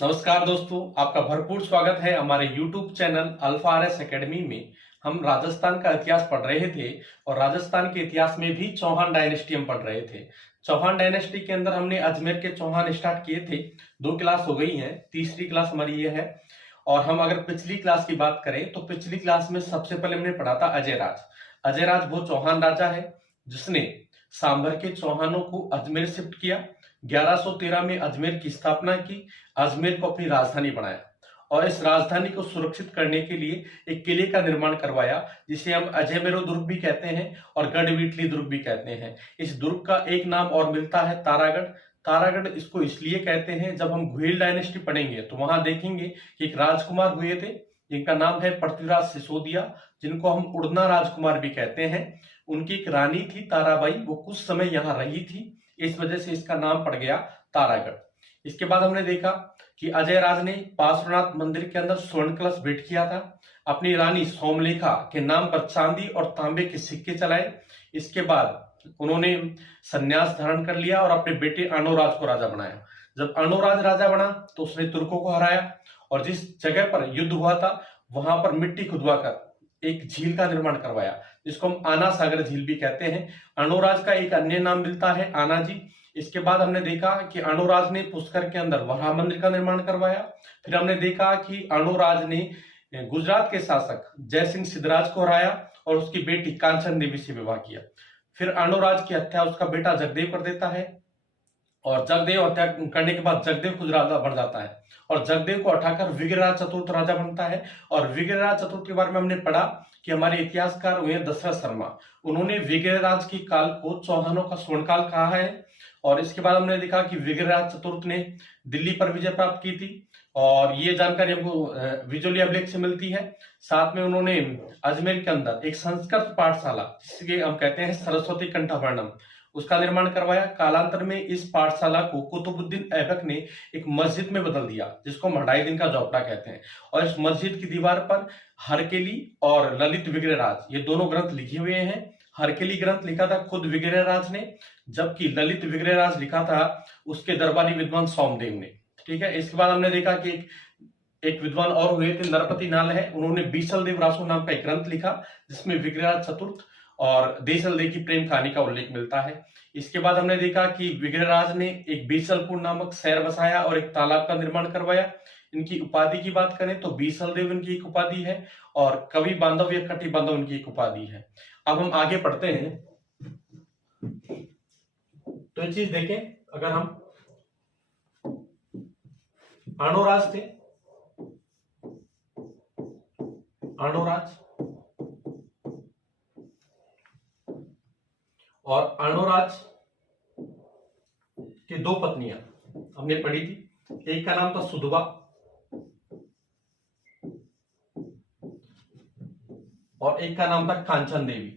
नमस्कार दोस्तों, आपका भरपूर स्वागत है हमारे YouTube channel alpha RS academy में। हम राजस्थान का इतिहास पढ़ रहे थे और राजस्थान के इतिहास में भी चौहान डायनेस्टी हम पढ़ रहे थे। चौहान डायनेस्टी के अंदर हमने अजमेर के चौहान स्टार्ट किए थे। 2 क्लास हो गई हैं, तीसरी क्लास हमारी ये है। और हम अगर पिछली क्लास की बात करें तो पिछली क्लास में सबसे पहले हमने पढ़ा था अजय राज। अजय राज वो चौहान राजा है जिसने सांभर के चौहानों को अजमेर शिफ्ट किया। 1113 में अजमेर की स्थापना की, अजमेर को अपनी राजधानी बनाया और इस राजधानी को सुरक्षित करने के लिए एक किले का निर्माण करवाया जिसे हम अजयमेरो दुर्ग भी कहते हैं और गढ़वीटली दुर्ग भी कहते हैं। इस दुर्ग का एक नाम और मिलता है तारागढ़। तारागढ़ इसको इसलिए कहते हैं, जब हम घुइल डायनेस्टी पढ़ेंगे तो वहां देखेंगे कि एक राजकुमार हुए थे जिनका नाम है पृथ्वीराज सिसोदिया, जिनको हम उड़ना राजकुमार भी कहते हैं। उनकी एक रानी थी ताराबाई, वो कुछ समय यहाँ रही थी, इस वजह से इसका नाम पड़ गया तारागढ़। इसके बाद हमने देखा कि अजय राज ने पार्श्वनाथ मंदिर के अंदर स्वर्ण कलश भेंट किया था। अपनी रानी सोमलेखा के नाम पर चांदी और तांबे के सिक्के चलाए। इसके बाद उन्होंने संन्यास धारण कर लिया और अपने बेटे अणोराज को राजा बनाया। जब अणोराज राजा बना तो उसने तुर्कों को हराया और जिस जगह पर युद्ध हुआ था वहां पर मिट्टी खुदवाकर एक झील का निर्माण करवाया जिसको हम आना सागर झील भी कहते हैं। अणोराज का एक अन्य नाम मिलता है आना जी। इसके बाद हमने देखा कि अणोराज ने पुष्कर के अंदर वराह मंदिर का निर्माण करवाया। फिर हमने देखा कि अणोराज ने गुजरात के शासक जयसिंह सिद्धराज को हराया और उसकी बेटी कांचन देवी से विवाह किया। फिर अणोराज की हत्या उसका बेटा जगदेव कर देता है और जगदेव हत्या करने के बाद जगदेव खुद राजा बन जाता है और जगदेव को हटाकर विग्रहराज चतुर्थ राजा बनता है। और विग्रहराज चतुर्थ के बारे में हमने पढ़ा कि हमारे इतिहासकार हुए दशरथ शर्मा, उन्होंने विग्रहराज की काल को चौहानों का स्वर्णकाल कहा है। और इसके बाद हमने देखा कि विग्रहराज चतुर्थ ने दिल्ली पर विजय प्राप्त की थी और ये जानकारी हमको विजुअली अभिलेख से मिलती है। साथ में उन्होंने अजमेर के अंदर एक संस्कृत पाठशाला जिसके हम कहते हैं सरस्वती कंठवर्णम, उसका निर्माण करवाया। कालांतर में इस पाठशाला को कुतुबुद्दीन ऐबक ने एक मस्जिद में बदल दिया जिसको हम 2.5 दिन का झोपड़ा कहते हैं। और इस मस्जिद की दीवार पर हरकेली और ललित विग्रहराज ये दोनों ग्रंथ लिखे हुए हैं। हरकेली ग्रंथ लिखा था खुद विग्रहराज ने, जबकि ललित विग्रहराज लिखा था उसके दरबारी विद्वान सोमदेव ने। ठीक है। इसके बाद हमने देखा कि एक विद्वान और हुए थे नरपति नाल है, उन्होंने बीसल देव रासो नाम का एक ग्रंथ लिखा जिसमें विग्रहराज चतुर्थ और देसल देव की प्रेम कहानी का उल्लेख मिलता है। इसके बाद हमने देखा कि विग्रहराज ने एक बीसलपुर नामक शहर बसाया और एक तालाब का निर्माण करवाया। इनकी उपाधि की बात करें तो बीसल देव इनकी एक उपाधि है और कवि बांधव या कटि बांधव इनकी एक उपाधि है। अब हम आगे पढ़ते हैं तो ये चीज देखें, अगर हम अणोराज थे, अणोराज और अणोराज की 2 पत्नियां हमने पढ़ी थी। एक का नाम था सुधवा और एक का नाम था कांचन देवी।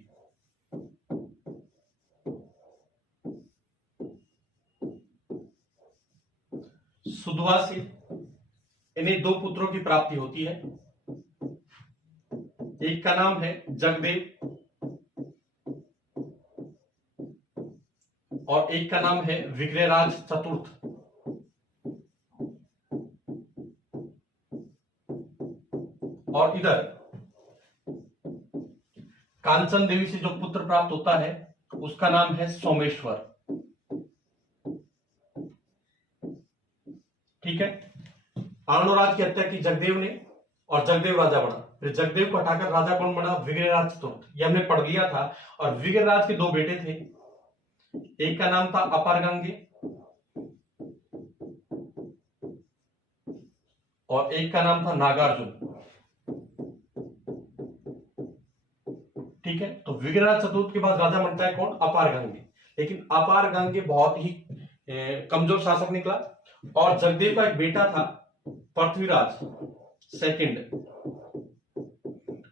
सुधवा से इन्हें 2 पुत्रों की प्राप्ति होती है। एक का नाम है जगदेव और एक का नाम है विग्रहराज चतुर्थ। और इधर कांचन देवी से जो पुत्र प्राप्त होता है उसका नाम है सोमेश्वर। ठीक है। अणोराज की हत्या की जगदेव ने और जगदेव राजा बना। फिर जगदेव को हटाकर राजा कौन बना? विग्रहराज चतुर्थ, ये हमने पढ़ लिया था। और विग्रहराज के 2 बेटे थे, एक का नाम था अपारगंगे और एक का नाम था नागार्जुन। ठीक है। तो विग्रहराज चतुर्थ के बाद राजा बनता है कौन? अपारगंगे। लेकिन अपारगंगे बहुत ही कमजोर शासक निकला और जगदेव का एक बेटा था पृथ्वीराज सेकंड,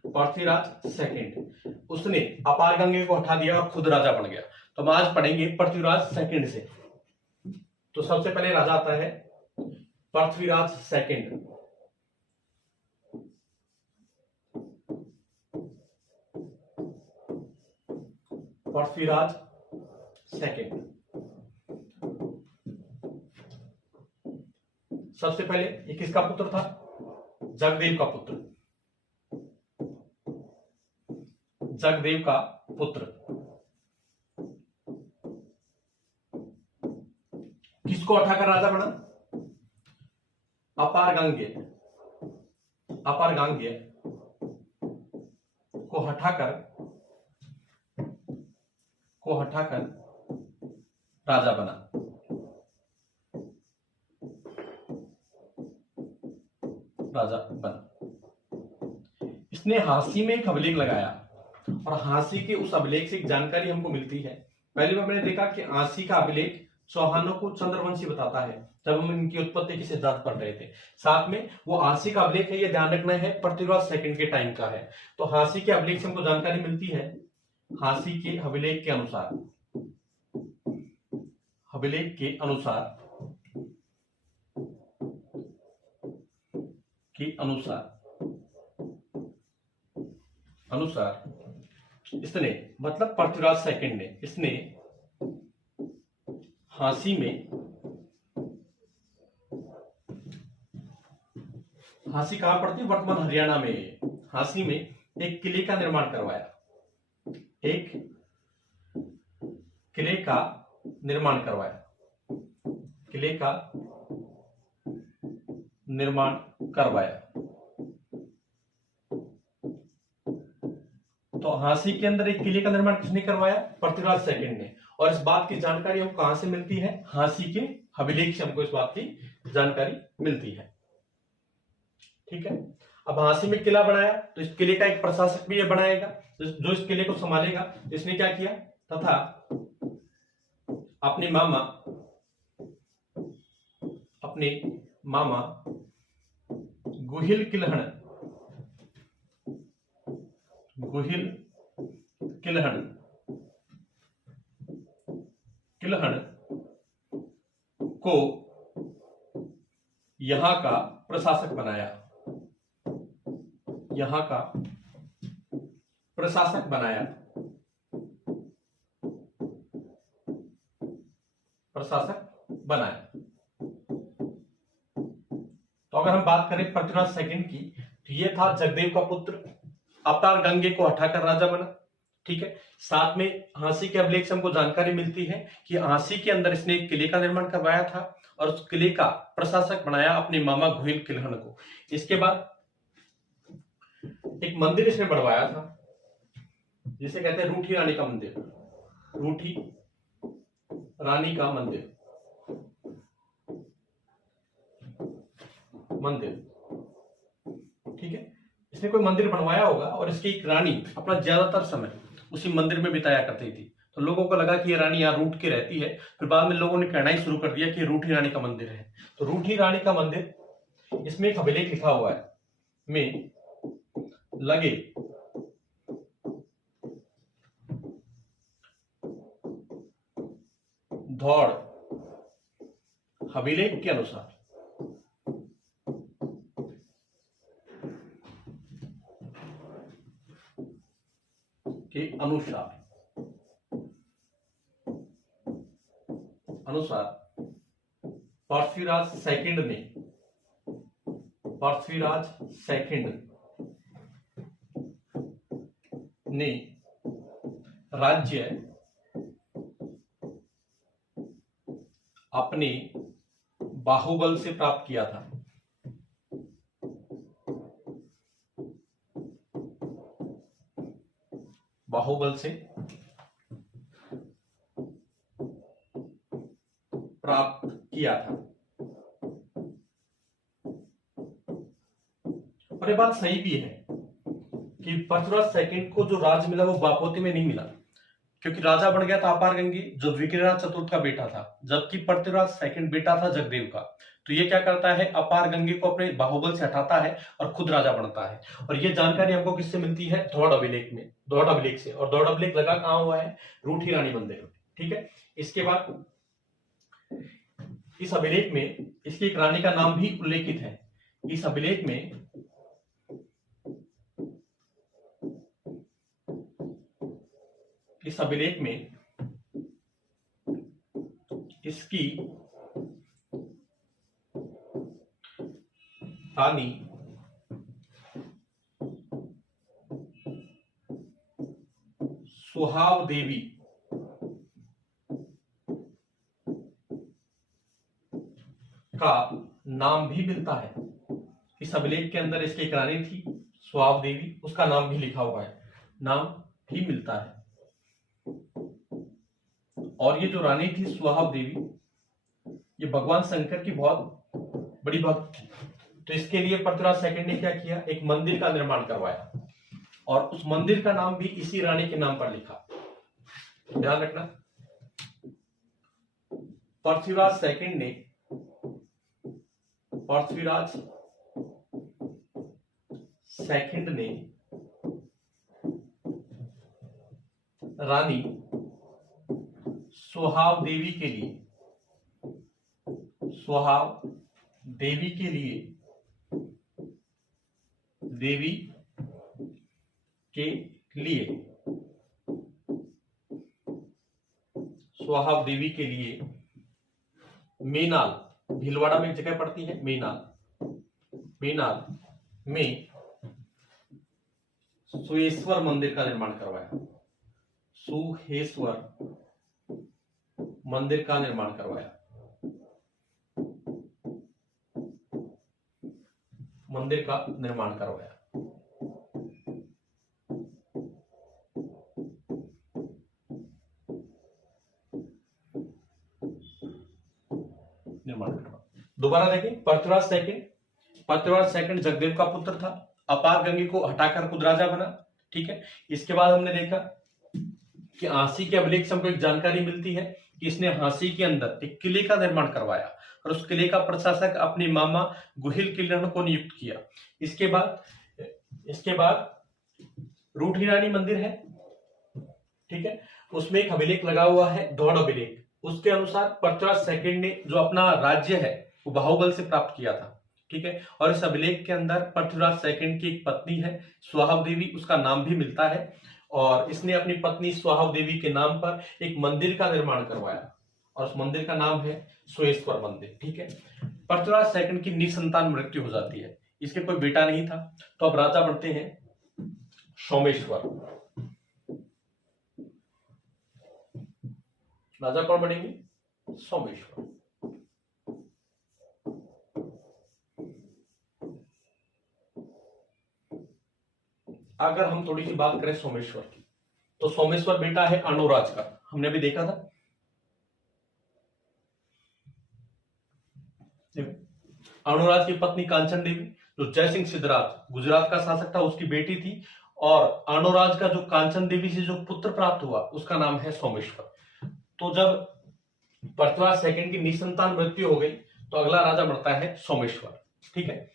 पृथ्वीराज सेकंड, उसने अपारगंगे को हटा दिया और खुद राजा बन गया। तो हम आज पढ़ेंगे पृथ्वीराज सेकंड से। तो सबसे पहले राजा आता है पृथ्वीराज सेकंड। पृथ्वीराज सेकंड सबसे पहले ये किसका पुत्र था? जगदेव का पुत्र, जगदेव का पुत्र। किसको हटाकर राजा बना? अपारगांग्य, अपारगांग्य को हटाकर राजा बना। राजा बना। इसने हांसी में एक अभिलेख लगाया और हांसी के उस अभिलेख से एक जानकारी हमको मिलती है। पहली बार मैंने देखा कि हांसी का अभिलेख चौहानों को चंद्रवंशी बताता है, जब हम इनकी उत्पत्ति की सिद्धांत पढ़ रहे थे। साथ में वो हांसी का अभिलेख है, ये ध्यान रखना है, पृथ्वीराज सेकंड के टाइम का है। तो हांसी के अभिलेख से हमको जानकारी मिलती है, हांसी के अभिलेख के अनुसार, अभिलेख के अनुसार इसने, मतलब पृथ्वीराज सेकंड ने, इसने हांसी कहां पड़ती है? वर्तमान हरियाणा में। हांसी में एक किले का निर्माण करवाया, एक किले का निर्माण करवाया, किले का निर्माण करवाया। तो हांसी के अंदर एक किले का निर्माण किसने करवाया? पृथ्वीराज सेकंड ने। और इस बात की जानकारी हमको कहां से मिलती है? हांसी के अभिलेख से हमको इस बात की जानकारी मिलती है। ठीक है। अब हांसी में किला बनाया तो इस किले का एक प्रशासक भी ये बनाएगा जो इस किले को संभालेगा। इसने क्या किया? तथा अपने मामा गुहिल किलहन को यहां का प्रशासक बनाया, यहां का प्रशासक बनाया, तो अगर हम बात करें पृथ्वीराज सेकंड की, तो ये था जगदेव का पुत्र, अपारगंगे को हटाकर राजा बना। ठीक है। साथ में हांसी के अभिलेख से हमको जानकारी मिलती है कि हांसी के अंदर इसने एक किले का निर्माण करवाया था और उस किले का प्रशासक बनाया अपने मामा गुहिल किलहन को। इसके बाद एक मंदिर इसने बनवाया था जिसे कहते हैं रूठी रानी का मंदिर, रूठी रानी का मंदिर। ठीक है। इसने कोई मंदिर बनवाया होगा और इसकी एक रानी अपना ज्यादातर समय उसी मंदिर में बिताया करती थी। तो लोगों को लगा कि ये रानी यहाँ रूठ के रहती है। फिर बाद में लोगों ने कहना ही शुरू कर दिया कि रूठी रानी का मंदिर है। तो रूठी रानी का मंदिर, इसमें एक अभिलेख लिखा हुआ है, में लगे धौड़ अभिलेख के अनुसार पृथ्वीराज सेकंड ने राज्य अपने बाहुबल से प्राप्त किया था। बाहुबल से प्राप्त किया था। और ये बात सही भी है कि पृथ्वीराज सेकंड को जो राज मिला वो बापोती में नहीं मिला, क्योंकि राजा बन गया था अपारगंगी जो विक्रराज चतुर्थ का बेटा था, जबकि पृथ्वीराज सेकंड बेटा था जगदेव का। तो ये क्या करता है? अपारगंगी को अपने बाहुबल से हटाता है और खुद राजा बनता है। और ये जानकारी हमको किससे मिलती है? धौड़ अभिलेख में, धौड़ अभिलेख से। और धौड़ अभिलेख लगा कहां हुआ है? रूठी रानी मंदिर में। ठीक है। इसके बाद इस अभिलेख में इसकी एक रानी का नाम भी उल्लेखित है। इस अभिलेख में इसकी रानी सुहाव देवी का नाम भी मिलता है। इस अभिलेख के अंदर इसकी एक रानी थी सुहाव देवी, उसका नाम भी लिखा हुआ है, नाम भी मिलता है। और ये जो रानी थी सुहाव देवी, ये भगवान शंकर की बहुत बड़ी भक्त थी। तो इसके लिए पृथ्वीराज सेकंड ने क्या किया, एक मंदिर का निर्माण करवाया और उस मंदिर का नाम भी इसी रानी के नाम पर लिखा। ध्यान रखना, पृथ्वीराज सेकंड ने रानी सुहाव देवी के लिए मेनाल, भीलवाड़ा में एक जगह पड़ती है मेनाल में सुहेश्वर मंदिर का निर्माण करवाया। दोबारा देखें, पृथ्वीराज सेकंड जगदेव का पुत्र था, अपार गंगे को हटाकर खुद राजा बना। ठीक है, इसके बाद हमने देखा कि हांसी के अभिलेख से हमको एक जानकारी मिलती है कि इसने हांसी के अंदर एक किले का निर्माण करवाया और उस किले का प्रशासक अपने मामा गुहिल किल्लर को नियुक्त किया। इसके बाद रूठी रानी मंदिर है, ठीक है, उसमें एक अभिलेख लगा हुआ है दौड़ अभिलेख। उसके अनुसार पृथ्वीराज सेकंड ने जो अपना राज्य है वो बाहुबल से प्राप्त किया था। ठीक है, और इस अभिलेख के अंदर पृथ्वीराज सेकंड की एक पत्नी है सुहाव देवी, उसका नाम भी मिलता है और इसने अपनी पत्नी सुहाव देवी के नाम पर एक मंदिर का निर्माण करवाया और उस मंदिर का नाम है सुहेश्वर मंदिर। ठीक है, पृथ्वीराज सेकंड की निसंतान मृत्यु हो जाती है, इसके कोई बेटा नहीं था, तो अब राजा बनते हैं सोमेश्वर। राजा कौन बनेंगे, सोमेश्वर। अगर हम थोड़ी सी बात करें सोमेश्वर की, तो सोमेश्वर बेटा है अणुराज का, हमने भी देखा था। अणुराज की पत्नी कांचन देवी जो जयसिंह सिद्धराज गुजरात का शासक था उसकी बेटी थी, और अणुराज का जो कांचन देवी से जो पुत्र प्राप्त हुआ उसका नाम है सोमेश्वर। तो जब पृथ्वीराज सेकंड की निसंतान मृत्यु हो गई तो अगला राजा बनता है सोमेश्वर। ठीक है,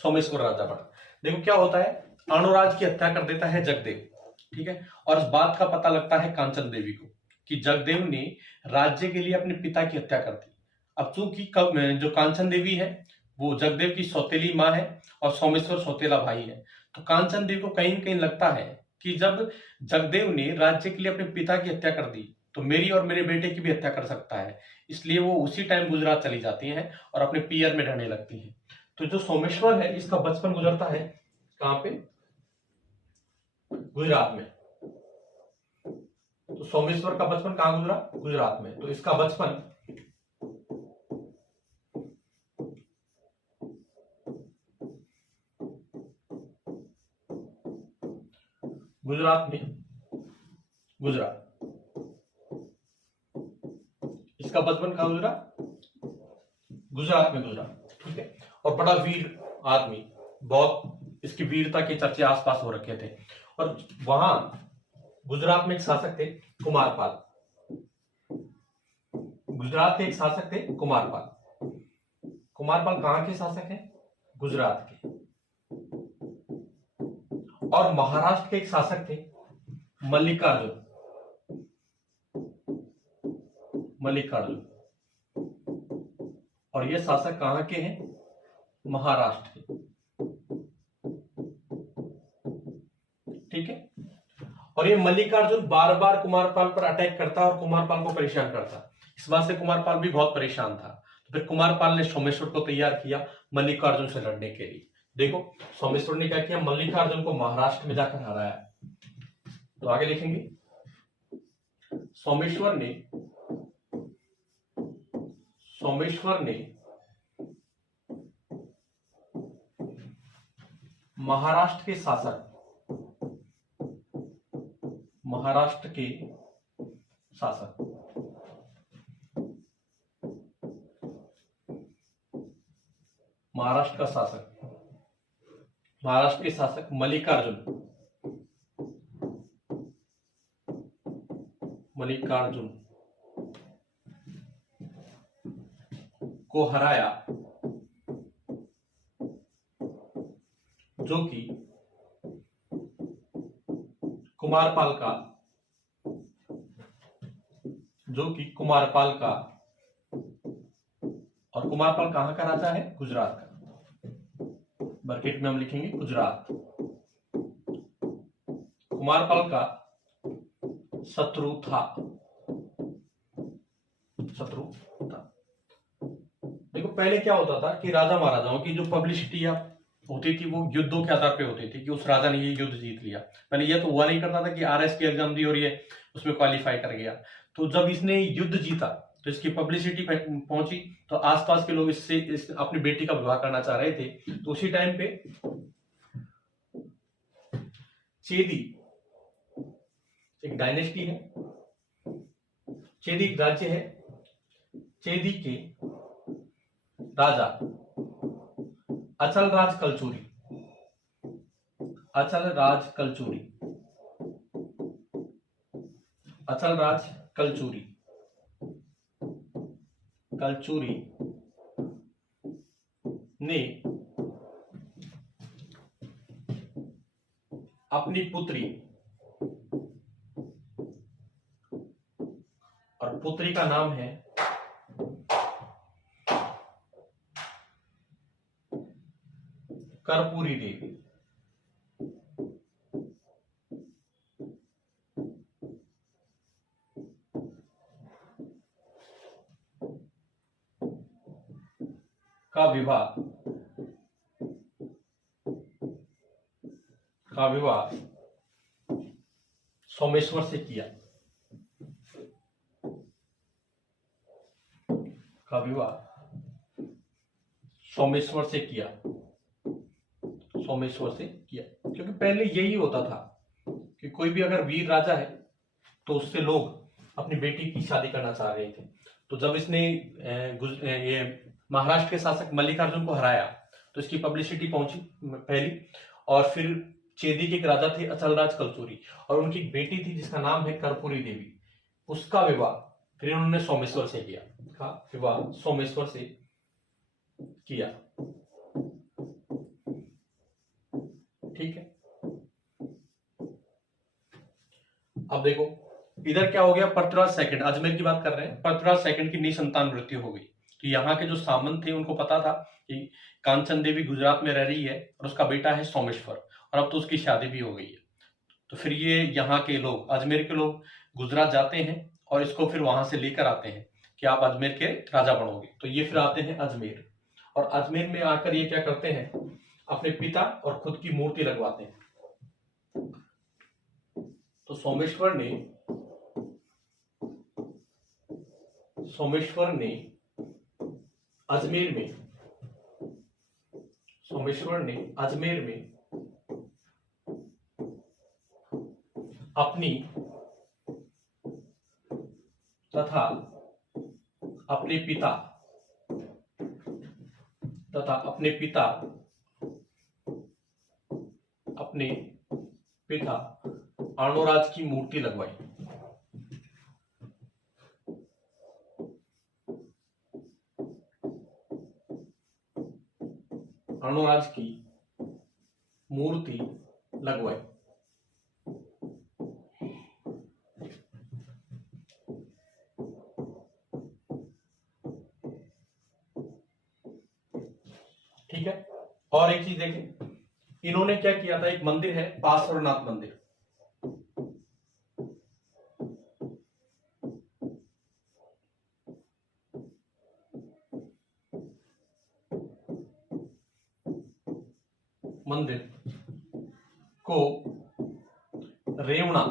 सोमेश्वर राजा बना। देखो क्या होता है, अणुराज की हत्या कर देता है जगदेव। ठीक है, और इस बात का पता लगता है कांचन देवी को कि जगदेव ने राज्य के लिए अपने पिता की हत्या कर दी। अब चूंकि जो कांचन देवी है वो जगदेव की सौतेली माँ है और सोमेश्वर सौतेला भाई है, तो कांचन देवी को कहीं न कहीं लगता है कि जब जगदेव ने राज्य के लिए अपने पिता की हत्या कर दी तो मेरी और मेरे बेटे की भी हत्या कर सकता है, इसलिए वो उसी टाइम गुजरात चली जाती हैं और अपने पियर में रहने लगती हैं। तो जो सोमेश्वर है इसका बचपन गुजरता है कहां पे, गुजरात में। तो सोमेश्वर का बचपन कहां गुजरा, गुजरात में। तो इसका बचपन गुजरात में गुजरा। इसका बचपन कहां गुजरा, गुजरात में गुजरा। ठीक है, और बड़ा वीर आदमी, बहुत इसकी वीरता के चर्चे आसपास हो रखे थे। और वहां गुजरात में एक शासक थे कुमारपाल, गुजरात के एक शासक थे कुमारपाल। कुमारपाल कहां के शासक हैं, गुजरात के। और महाराष्ट्र के एक शासक थे मल्लिकार्जुन, और ये शासक कहां के हैं, महाराष्ट्र के। ठीक है, और ये मल्लिकार्जुन बार बार कुमारपाल पर अटैक करता और कुमारपाल को परेशान करता। इस बात से कुमारपाल भी बहुत परेशान था। तो फिर कुमारपाल ने सोमेश्वर को तैयार किया मल्लिकार्जुन से लड़ने के लिए। देखो सोमेश्वर ने क्या किया, मल्लिकार्जुन को महाराष्ट्र में जाकर हराया। तो आगे लिखेंगे, सोमेश्वर ने महाराष्ट्र के शासक महाराष्ट्र के शासक मल्लिकार्जुन को हराया, जो कि कुमारपाल का और कुमारपाल कहां का राजा है, गुजरात का। ब्रैकेट में हम लिखेंगे गुजरात। कुमारपाल का शत्रु था। देखो पहले क्या होता था कि राजा महाराजाओं की जो पब्लिसिटी होती थी वो युद्धों के आधार पे होती थी कि उस राजा ने ये युद्ध जीत लिया। पहले ये तो हुआ नहीं करता था कि आरएस की एग्जाम दी और ये उसमें क्वालिफाई कर गया। तो जब इसने युद्ध जीता तो इसकी पब्लिसिटी पहुंची, तो आसपास के लोग इससे अपनी बेटी का विवाह करना चाह रहे थे। तो उसी टाइम पे चेदी एक डायनेस्टी है, चेदी एक राज्य है। चेदी के राजा अचलराज कलचुरी ने अपनी पुत्री, और पुत्री का नाम है कर्पूरी देवी, का विवाह सोमेश्वर से किया। क्योंकि पहले यही होता था कि कोई भी अगर वीर राजा है तो उससे लोग अपनी बेटी की शादी करना चाह रहे थे। तो जब इसने ये महाराष्ट्र के शासक मल्लिकार्जुन को हराया तो इसकी पब्लिसिटी पहुंची पहली, और फिर चेदी के एक राजा थे अचलराज कलचुरी, और उनकी एक बेटी थी जिसका नाम है कर्पूरी देवी। उसका विवाह फिर उन्होंने सोमेश्वर से किया। ठीक है। अब देखो इधर क्या हो गया, पृथ्वीराज सेकंड, अजमेर की बात कर रहे हैं। पृथ्वीराज सेकंड की निसंतान मृत्यु हो गई। तो यहाँ के जो सामंत थे उनको पता था कि कांचन देवी गुजरात में रह रही है और उसका बेटा है सोमेश्वर, और अब तो उसकी शादी भी हो गई है। तो फिर ये यहाँ के लोग, अजमेर के लोग गुजरात जाते हैं और इसको फिर वहां से लेकर आते हैं कि आप अजमेर के राजा बनोगे। तो ये फिर आते हैं अजमेर, और अजमेर में आकर ये क्या करते हैं, अपने पिता और खुद की मूर्ति लगवाते हैं। तो सोमेश्वर ने अजमेर में अपनी तथा अपने पिता अर्णोराज की मूर्ति लगवाई। अर्णोराज की मूर्ति लगवाई। ठीक है। और एक चीज देखें, इन्होंने क्या किया था, एक मंदिर है पार्श्वनाथ मंदिर। मंदिर को रेवणा,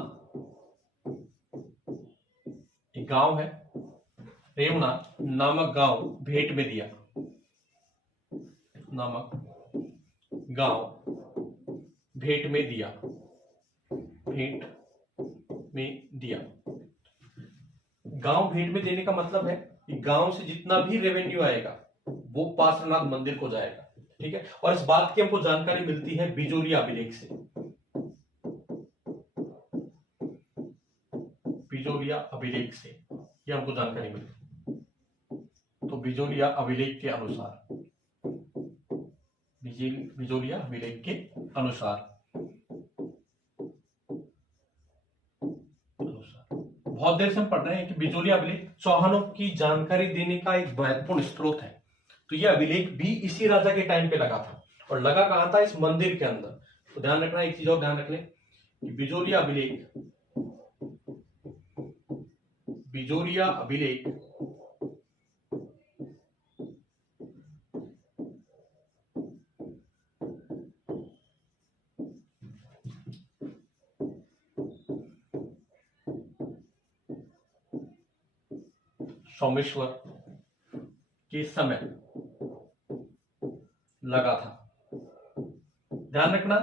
एक गांव है, रेवणा नामक गांव भेंट में दिया, नामक गांव भेंट में दिया, भेंट में दिया। गांव भेंट में देने का मतलब है कि गांव से जितना भी रेवेन्यू आएगा वो पार्श्वनाथ मंदिर को जाएगा, ठीक है। और इस बात की हमको जानकारी मिलती है बिजोलिया अभिलेख से, बिजोलिया अभिलेख से ये हमको जानकारी मिलती है। तो बिजोलिया अभिलेख के अनुसार, बिजोलिया अभिलेख के अनुसार बहुत देर से हम पढ़ रहे हैं कि बिजोलिया अभिलेख चौहानों की जानकारी देने का एक महत्वपूर्ण स्रोत है। तो यह अभिलेख भी इसी राजा के टाइम पे लगा था, और लगा कहां था? इस मंदिर के अंदर। तो ध्यान रखना, एक चीज और ध्यान रख लें कि बिजोलिया अभिलेख, बिजोलिया अभिलेख सोमेश्वर के समय लगा था। ध्यान रखना,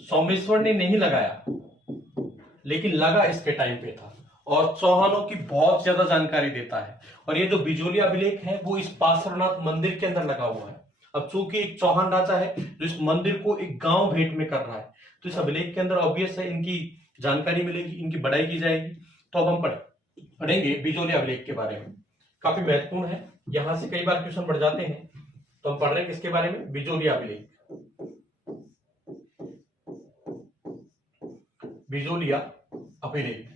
सोमेश्वर ने नहीं लगाया, लेकिन लगा इसके टाइम पे था, और चौहानों की बहुत ज्यादा जानकारी देता है। और ये जो बिजोलिया अभिलेख है वो इस पार्श्वनाथ मंदिर के अंदर लगा हुआ है। अब चूंकि एक चौहान राजा है जो इस मंदिर को एक गांव भेंट में कर रहा है, तो इस अभिलेख के अंदर ऑब्वियस है इनकी जानकारी मिलेगी, इनकी बढ़ाई की जाएगी। तो अब हम पढ़ेंगे बिजोलिया अभिलेख के बारे में, काफी महत्वपूर्ण है, यहां से कई बार क्वेश्चन बढ़ जाते हैं। तो हम पढ़ रहे हैं किसके बारे में? बिजोलिया अभिलेख, बिजोलिया अभिलेख।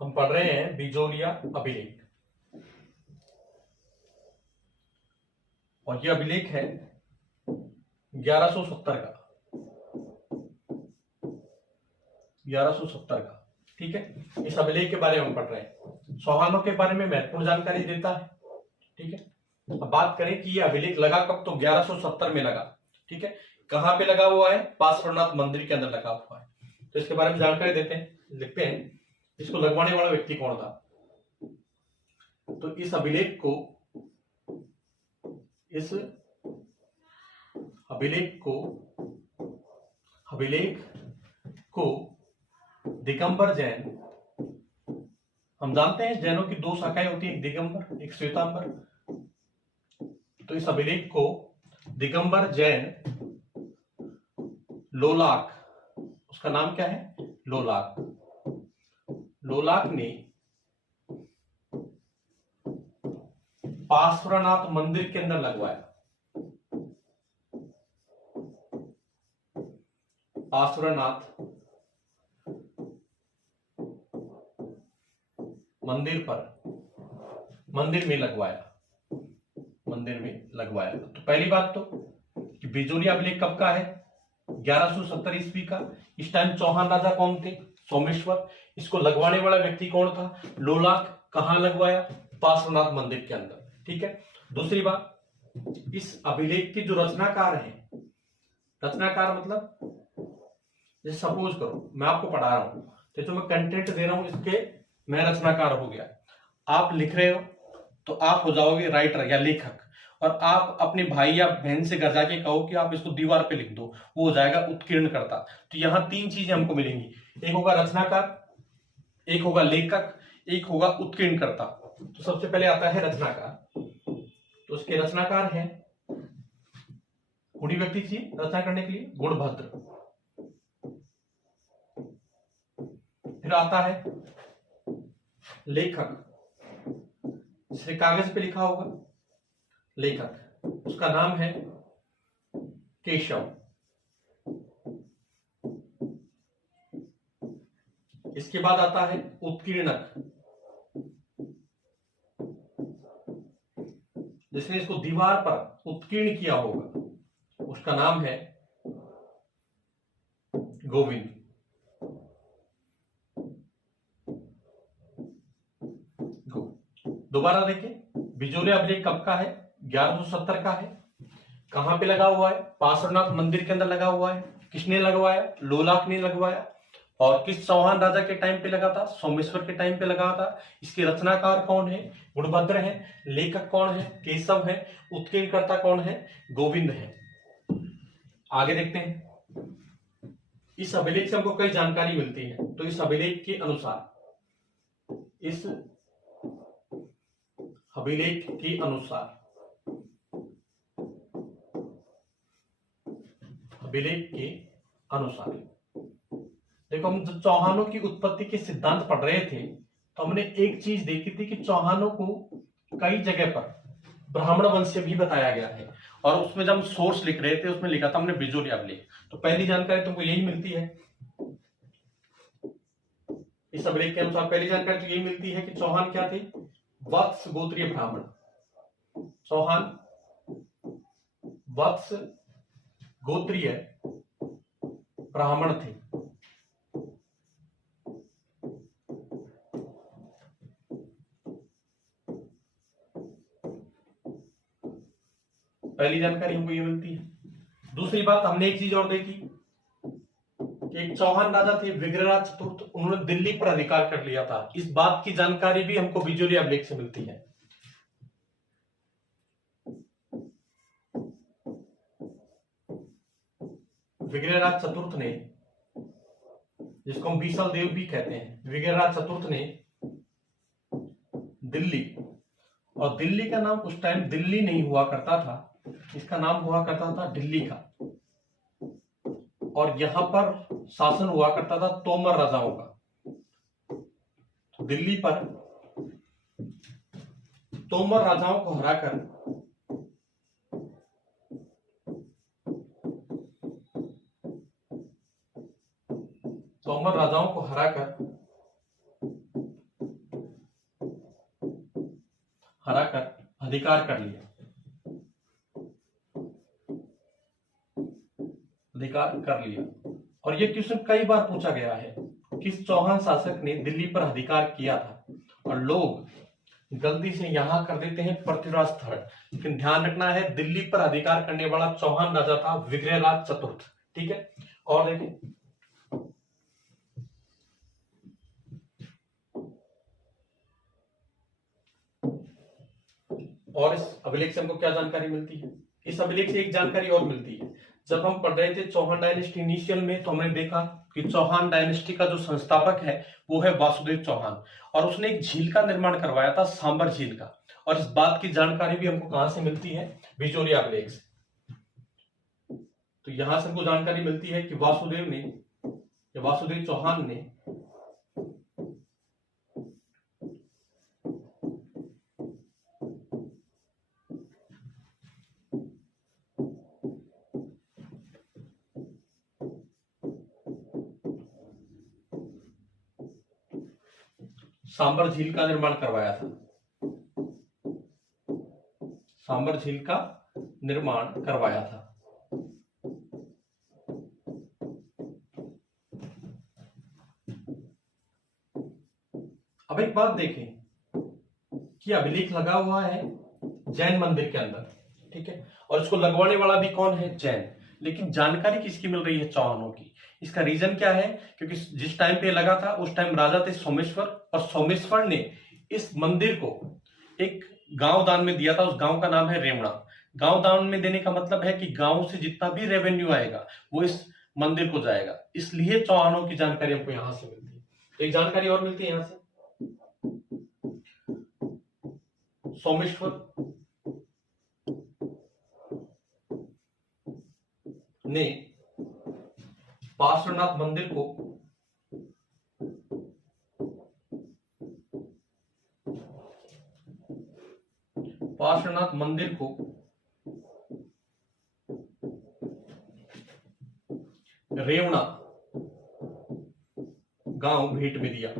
हम पढ़ रहे हैं बिजोलिया अभिलेख, और यह अभिलेख है 1170 का, 1170 का, ठीक है। इस अभिलेख के बारे में हम पढ़ रहे हैं, चौहानों के बारे में महत्वपूर्ण जानकारी देता है, ठीक है। अब बात करें कि यह अभिलेख लगा कब, तो 1170 में लगा, ठीक है। कहां पे लगा हुआ है? पार्श्वनाथ मंदिर के अंदर लगा हुआ है। तो इसके बारे में जानकारी देते हैं, लिखते हैं इसको लगवाने वाला व्यक्ति कौन था। तो इस अभिलेख को दिगंबर जैन, हम जानते हैं जैनों की दो शाखाएं होती है, एक दिगंबर एक श्वेतांबर। तो इस अभिलेख को दिगंबर जैन लोलाक, उसका नाम क्या है? लोलाक, लोलाक ने पार्श्वनाथ मंदिर के अंदर लगवाया। पार्श्वनाथ मंदिर में लगवाया, मंदिर में लगवाया। तो पहली बात तो कि बिजोलिया अभिलेख कब का है? 1170 ईस्वी का। इस टाइम चौहान राजा कौन थे? सोमेश्वर। इसको लगवाने वाला व्यक्ति कौन था? लोलाक। कहां लगवाया? पार्श्वनाथ मंदिर के अंदर, ठीक है। दूसरी बात, इस अभिलेख के जो रचनाकार हैं, रचनाकार मतलब जैसे सपोज करो मैं आपको पढ़ा रहा हूं, तो जो मैं कंटेंट दे रहा हूं इसके मैं रचनाकार हो गया, आप लिख रहे हो तो आप हो जाओगे राइटर या लेखक, और आप अपने भाई या बहन से घर जाके कहो कि आप इसको दीवार पे लिख दो, वो हो जाएगा उत्कीर्णकर्ता। तो यहां तीन चीजें हमको मिलेंगी, एक होगा रचनाकार, एक होगा लेखक, एक होगा उत्कीर्णकर्ता। तो सबसे पहले आता है रचनाकार। तो उसके रचनाकार हैं, गुणी व्यक्ति चाहिए रचना करने के लिए, गुणभद्र। फिर आता है लेखक, जिसने कागज पे लिखा होगा, लेखक, उसका नाम है केशव। इसके बाद आता है उत्कीर्णक, जिसने इसको दीवार पर उत्कीर्ण किया होगा, उसका नाम है गोविंद। दोबारा देखें, बिजोले अभिलेख कब का है? 1170 का है। कहां पे लगा हुआ है? पार्श्वनाथ मंदिर के अंदर लगा हुआ है। किसने लगवाया? लोलाक ने लगवाया। और किस चौहान राजा के टाइम पे लगा था? सोमेश्वर के टाइम पे लगा था। इसके रचनाकार कौन है? गुणभद्र है। लेखक कौन है? केशव है। उत्कीर्णकर्ता कौन है? गोविंद है। आगे देखते हैं। इस अभिलेख से हमको कई जानकारी मिलती है। तो इस अभिलेख के अनुसार देखो, हम जब चौहानों की उत्पत्ति के सिद्धांत पढ़ रहे थे तो हमने एक चीज देखी थी कि चौहानों को कई जगह पर ब्राह्मण वंश भी बताया गया है। और उसमें जब हम सोर्स लिख रहे थे उसमें लिखा था हमने बिजोली अभिलेख। तो पहली जानकारी तुमको यही मिलती है। इस अभिलेख के अनुसार पहली जानकारी तो यही मिलती है कि चौहान क्या थे? वत्स गोत्रीय ब्राह्मण। चौहान वत्स गोत्रीय ब्राह्मण थे। पहली जानकारी हमको ये मिलती है। दूसरी बात, हमने एक चीज और देखी कि एक चौहान राजा थे विग्रहराज चतुर्थ, उन्होंने दिल्ली पर अधिकार कर लिया था। इस बात की जानकारी भी हमको बिजोली अभिलेख से मिलती है। विग्रहराज चतुर्थ ने, जिसको हम बीसल देव भी कहते हैं, विग्रहराज चतुर्थ ने दिल्ली, और दिल्ली का नाम उस टाइम दिल्ली नहीं हुआ करता था, इसका नाम हुआ करता था दिल्ली का। और यहां पर शासन हुआ करता था तोमर राजाओं का। दिल्ली पर तोमर राजाओं को हराकर अधिकार कर लिया। और ये क्वेश्चन कई बार पूछा गया है, किस चौहान शासक ने दिल्ली पर अधिकार किया था? और लोग गलती से यहां कर देते हैं पृथ्वीराज थर्ड, लेकिन ध्यान रखना है दिल्ली पर अधिकार करने वाला चौहान राजा था विग्रहराज चतुर्थ। ठीक है, और देखिए, और इस अभिलेख से हमको क्या जानकारी मिलती है? इस अभिलेख से एक जानकारी और मिलती है। जब हम पढ़ रहे थे चौहान डायनेस्टी इनिशियल में, तो हमने देखा कि चौहान डायनेस्टी का जो संस्थापक है वो है वासुदेव चौहान, और उसने एक झील का निर्माण करवाया था, सांबर झील का। और इस बात की जानकारी भी हमको कहां से मिलती है? बिजोली अभिलेख से। तो यहां से हमको जानकारी मिलती है कि वासुदेव चौहान ने सांबर झील का निर्माण करवाया था। सांबर झील का निर्माण करवाया था। अब एक बात देखें कि अभिलेख लगा हुआ है जैन मंदिर के अंदर, ठीक है, और इसको लगवाने वाला भी कौन है? जैन। लेकिन जानकारी किसकी मिल रही है? चौहानों की। इसका रीजन क्या है? क्योंकि जिस टाइम पे लगा था उस टाइम राजा थे सोमेश्वर, और सोमेश्वर ने इस मंदिर को एक गांव दान में दिया था। उस गांव का नाम है रेवणा। गांव दान में देने का मतलब है कि गांव से जितना भी रेवेन्यू आएगा वो इस मंदिर को जाएगा। इसलिए चौहानों की जानकारी हमको यहां से मिलती है। एक जानकारी और मिलती है यहां से, सोमेश्वर ने पार्श्वनाथ मंदिर को रेवणा गांव भेंट में दिया।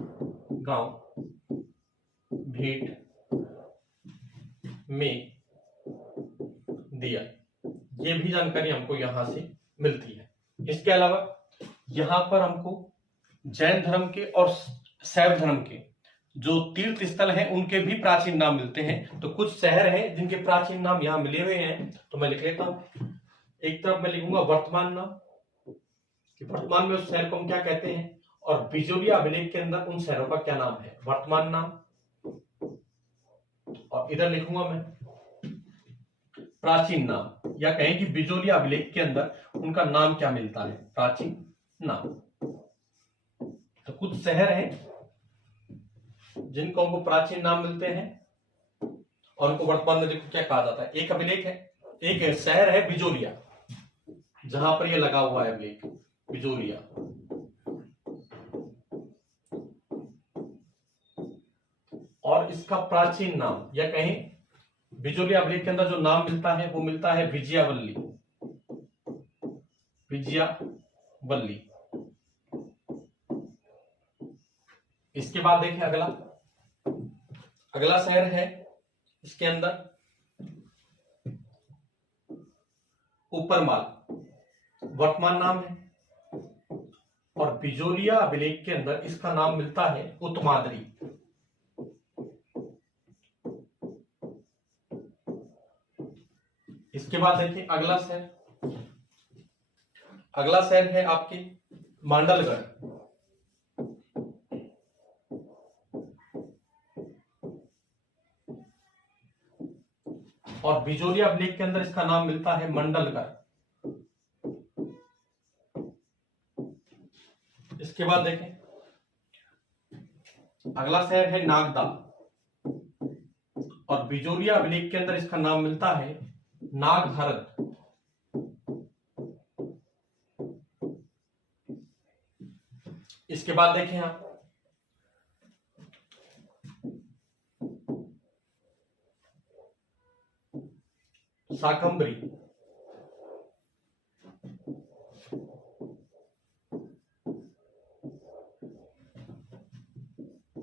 ये भी जानकारी हमको यहां से मिलती है। इसके अलावा यहाँ पर हमको जैन धर्म के और शैव धर्म के जो तीर्थ स्थल हैं उनके भी प्राचीन नाम मिलते हैं। तो कुछ शहर हैं जिनके प्राचीन नाम यहाँ मिले हुए हैं, तो मैं लिख लेता हूं। एक तरफ मैं लिखूंगा वर्तमान नाम कि वर्तमान में उस शहर को हम क्या कहते हैं, और बिजोलिया अभिलेख के अंदर उन शहरों का क्या नाम है, वर्तमान नाम। और इधर लिखूंगा मैं प्राचीन नाम, या कहें कि बिजोलिया अभिलेख के अंदर उनका नाम क्या मिलता है, प्राचीन नाम। तो कुछ शहर हैं जिनको हमको प्राचीन नाम मिलते हैं और उनको वर्तमान में देखो क्या कहा जाता है। एक अभिलेख है, एक शहर है बिजोलिया, जहां पर ये लगा हुआ है अभिलेख बिजोलिया। और इसका प्राचीन नाम, या कहें बिजोलिया अभिलेख के अंदर जो नाम मिलता है वो मिलता है विजयावल्ली। विजयावल्ली। इसके बाद देखिए अगला शहर है इसके अंदर ऊपरमाल, वर्तमान नाम है। और बिजोलिया अभिलेख के अंदर इसका नाम मिलता है उत्तमाद्री। इसके बाद देखिए अगला शहर है आपके मांडलगढ़। और बिजोलिया अभिलेख के अंदर इसका नाम मिलता है मंडलगढ़। इसके बाद देखें अगला शहर है नागदा। और बिजोलिया अभिलेख के अंदर इसका नाम मिलता है नागहरद। इसके बाद देखें आप शाकंभरी।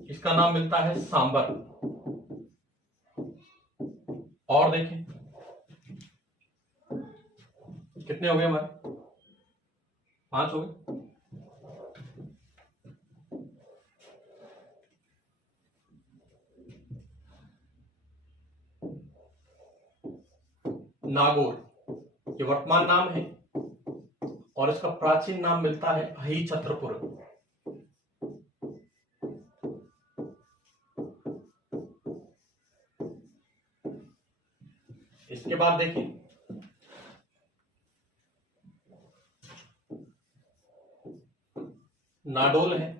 इसका नाम मिलता है सांबर। और देखें कितने हो गए हमारे, 5 हो गए। नागौर, ये वर्तमान नाम है और इसका प्राचीन नाम मिलता है अही छत्रपुर। इसके बाद देखिए नाडोल है,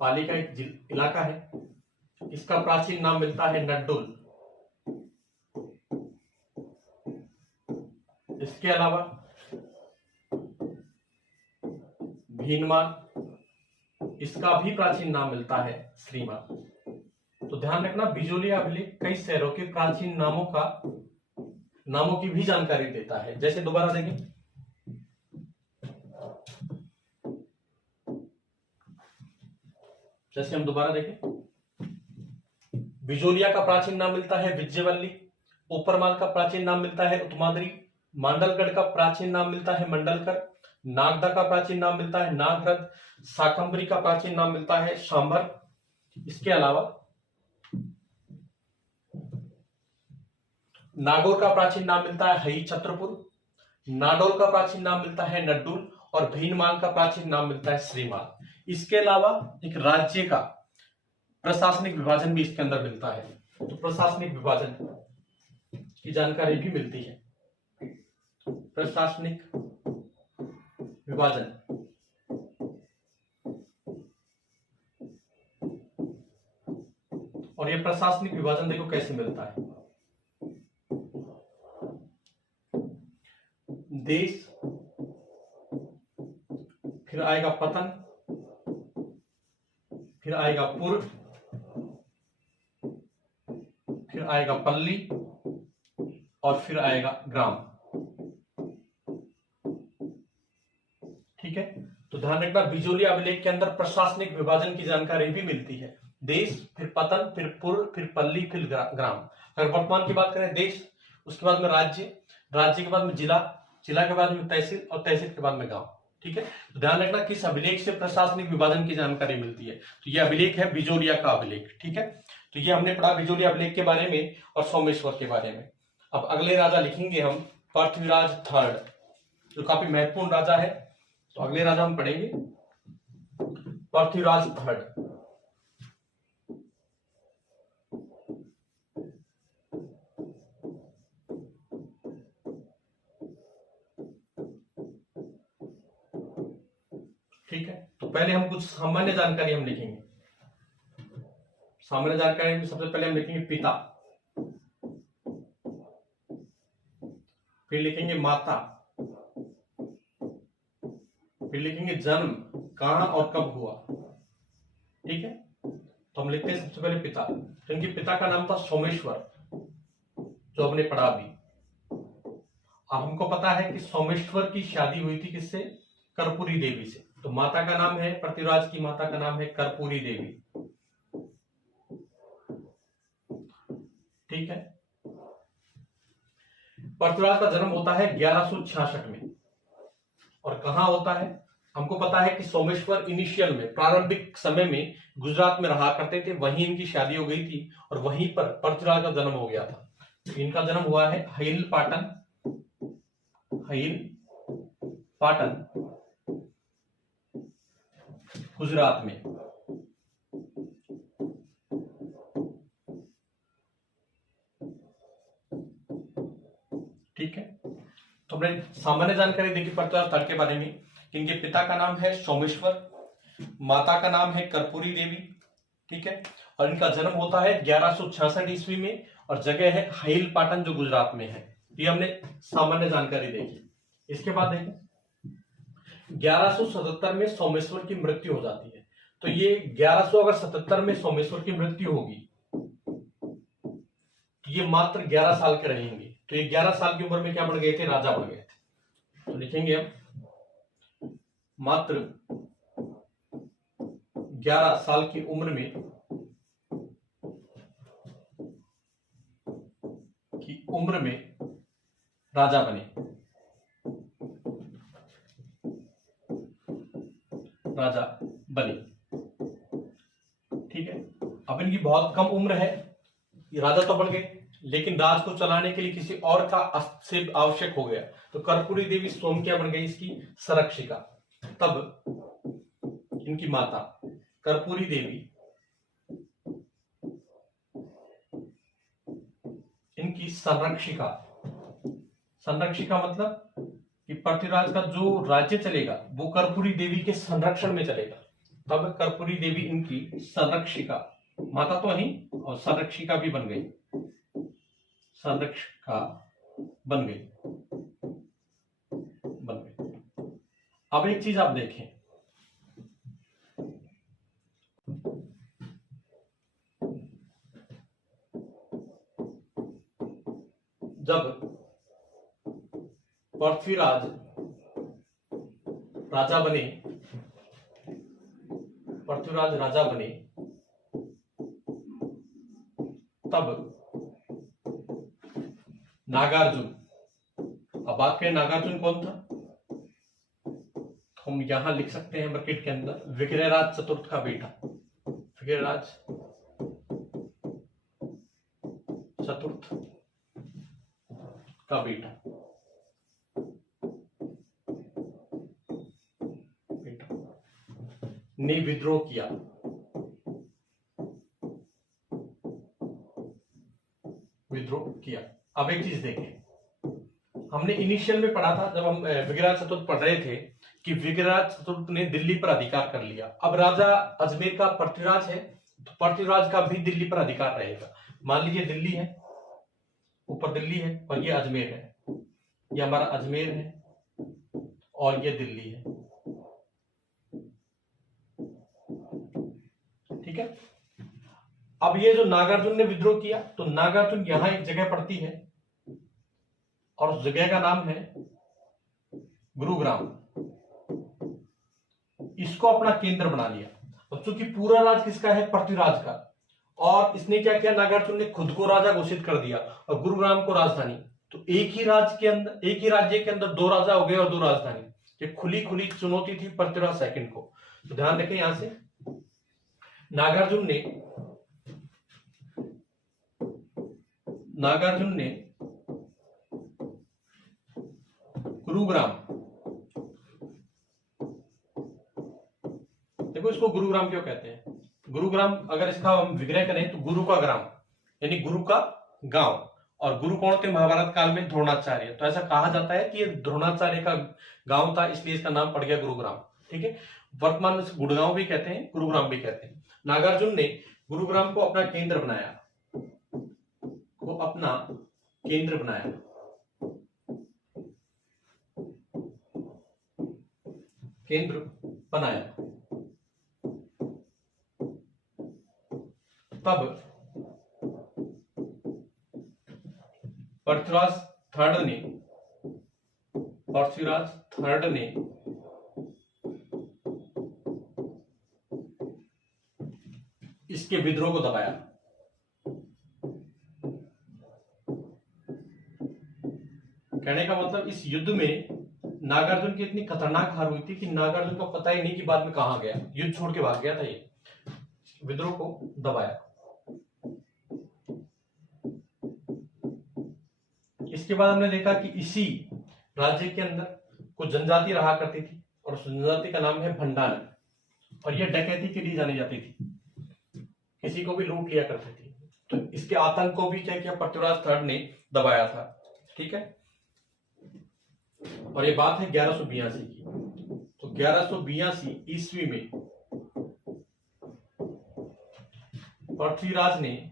पाली का एक इलाका है, इसका प्राचीन नाम मिलता है नड्डुल। इसके अलावा भीनमाल, इसका भी प्राचीन नाम मिलता है श्रीमान। तो ध्यान रखना बिजोलिया अभिलेख कई शहरों के प्राचीन नामों की भी जानकारी देता है। जैसे दोबारा देखें बिजोलिया का प्राचीन नाम मिलता है विजयवल्ली, ऊपरमाल का प्राचीन नाम मिलता है उत्तमाद्री, मांडलगढ़ का प्राचीन नाम मिलता है मंडलकर, नागदा का प्राचीन नाम मिलता है नागरथ, शाकंभरी का प्राचीन नाम मिलता है सांबर। इसके अलावा नागौर का प्राचीन नाम मिलता है हई छत्रपुर, नाडोल का प्राचीन नाम मिलता है नड्डुल और भीनमाल का प्राचीन नाम मिलता है श्रीमाल। इसके अलावा एक राज्य का प्रशासनिक विभाजन भी इसके अंदर मिलता है, तो प्रशासनिक विभाजन की जानकारी भी मिलती है। प्रशासनिक विभाजन, और ये प्रशासनिक विभाजन देखो कैसे मिलता है। देश, फिर आएगा पतन, फिर आएगा पूर्व, फिर आएगा पल्ली और फिर आएगा ग्राम। ठीक है, तो ध्यान रखना बिजोलिया अभिलेख के अंदर प्रशासनिक विभाजन की जानकारी भी मिलती है। देश, फिर पतन, फिर पूर्व, फिर पल्ली, फिर ग्राम। अगर वर्तमान की बात करें देश, उसके बाद में राज्य, राज्य के बाद में जिला, जिला के बाद में तहसील और तहसील के बाद में गांव। ठीक है, तो ध्यान रखना किस अभिलेख से प्रशासनिक विभाजन की जानकारी मिलती है। तो यह अभिलेख है बिजोलिया का अभिलेख। ठीक है, तो ये हमने पढ़ा बिजोलिया अभिलेख के बारे में और सोमेश्वर के बारे में। अब अगले राजा लिखेंगे हम पृथ्वीराज थर्ड, जो काफी महत्वपूर्ण राजा है। तो अगले राजा हम पढ़ेंगे पृथ्वीराज थर्ड। ठीक है, तो पहले हम कुछ सामान्य जानकारी हम लिखेंगे। सामान्य जानकारी में सबसे पहले हम लिखेंगे पिता, फिर लिखेंगे माता, फिर लिखेंगे जन्म कहां और कब हुआ। ठीक है, तो हम लिखते हैं सबसे पहले पिता। तो इनके पिता का नाम था सोमेश्वर, जो हमने पढ़ा अभी। अब हमको पता है कि सोमेश्वर की शादी हुई थी किससे? कर्पूरी देवी से। तो माता का नाम है, पृथ्वीराज की माता का नाम है कर्पूरी देवी। ठीक है, पृथ्वीराज का जन्म होता है 1166 में। और कहां होता है? हमको पता है कि सोमेश्वर इनिशियल में, प्रारंभिक समय में गुजरात में रहा करते थे, वहीं इनकी शादी हो गई थी और वहीं पर पृथ्वीराज का जन्म हो गया था। इनका जन्म हुआ है हईल पाटन, गुजरात में। ठीक है, तो हमने सामान्य जानकारी देखी पृथ्वीराज थर्ड के बारे में। इनके पिता का नाम है सोमेश्वर, माता का नाम है कर्पूरी देवी। ठीक है, और इनका जन्म होता है 1166 ईस्वी में और जगह है हईल पाटन, जो गुजरात में है। ये हमने सामान्य जानकारी देखी। इसके बाद देखें 1177 में सोमेश्वर की मृत्यु हो जाती है। तो ये 1177 में सोमेश्वर की मृत्यु होगी, तो ये मात्र 11 साल के रहेंगे। तो ये 11 साल की उम्र में क्या बन गए थे? राजा बन गए थे। तो लिखेंगे हम मात्र 11 साल की उम्र में राजा बने, ठीक है, अब इनकी बहुत कम उम्र है, ये राजा तो बन गए, लेकिन राज को चलाने के लिए किसी और का हस्तक्षेप आवश्यक हो गया। तो कर्पूरी देवी स्वयं क्या बन गई? इसकी संरक्षिका। तब इनकी माता कर्पूरी देवी इनकी संरक्षिका मतलब कि पृथ्वीराज का जो राज्य चलेगा वो कर्पूरी देवी के संरक्षण में चलेगा। तब कर्पूरी देवी इनकी संरक्षिका, माता तो ही और संरक्षिका भी बन गई, बन गई। अब एक चीज आप देखें, जब पृथ्वीराज राजा बने, तब नागार्जुन, अब बात करें नागार्जुन कौन था? हम यहां लिख सकते हैं ब्रैकेट के अंदर विग्रहराज चतुर्थ का बेटा, विग्रहराज चतुर्थ का बेटा ने विद्रोह किया। अब एक चीज देखें, हमने इनिशियल में पढ़ा था जब हम विग्रहराज चतुर्थ पढ़ रहे थे कि विग्रहराज चतुर्थ ने दिल्ली पर अधिकार कर लिया। अब राजा अजमेर का पृथ्वीराज है, तो पृथ्वीराज का भी दिल्ली पर अधिकार रहेगा। मान लीजिए दिल्ली है, ऊपर दिल्ली है और ये अजमेर है, ये हमारा अजमेर है और ये दिल्ली है। ठीक है, अब ये जो नागार्जुन ने विद्रोह किया, तो नागार्जुन यहां एक जगह पड़ती है और उस जगह का नाम है गुरुग्राम। इसको अपना केंद्र बना लिया। अब चूंकि पूरा राज किसका है? पृथ्वीराज का। और इसने क्या किया? नागार्जुन ने खुद को राजा घोषित कर दिया और गुरुग्राम को राजधानी। तो एक ही राज्य के अंदर दो राजा हो गए और दो राजधानी। ये खुली खुली चुनौती थी पृथ्वीराज सेकंड को। तो ध्यान रखें यहां से नागार्जुन ने गुरुग्राम, देखो इसको गुरुग्राम क्यों कहते हैं? गुरुग्राम अगर इसका हम विग्रह करें तो गुरु का ग्राम यानी गुरु का गांव, और गुरु कौन थे महाभारत काल में? द्रोणाचार्य। तो ऐसा कहा जाता है कि ये द्रोणाचार्य का गांव था, इसलिए इसका नाम पड़ गया गुरुग्राम। ठीक है, वर्तमान में गुड़गांव भी कहते हैं, गुरुग्राम भी कहते हैं। नागार्जुन ने गुरुग्राम को अपना केंद्र बनाया, तब पृथ्वीराज थर्ड ने इसके विद्रोह को दबाया। कहने का मतलब इस युद्ध में नागार्जुन की इतनी खतरनाक हार हुई थी कि नागार्जुन को पता ही नहीं कि बाद में कहां गया, युद्ध छोड़ के भाग गया था। ये विद्रोह को दबाया। इसके बाद हमने देखा कि इसी राज्य के अंदर कुछ जनजाति रहा करती थी और उस जनजाति का नाम है भंडार, और यह डकैती के लिए जानी जाती थी, किसी को भी लूट लिया करती थी। तो इसके आतंक को भी क्या किया? पृथ्वीराज थर्ड ने दबाया था। ठीक है, और ये बात है 1182 की। तो 1182 ईस्वी में पृथ्वीराज ने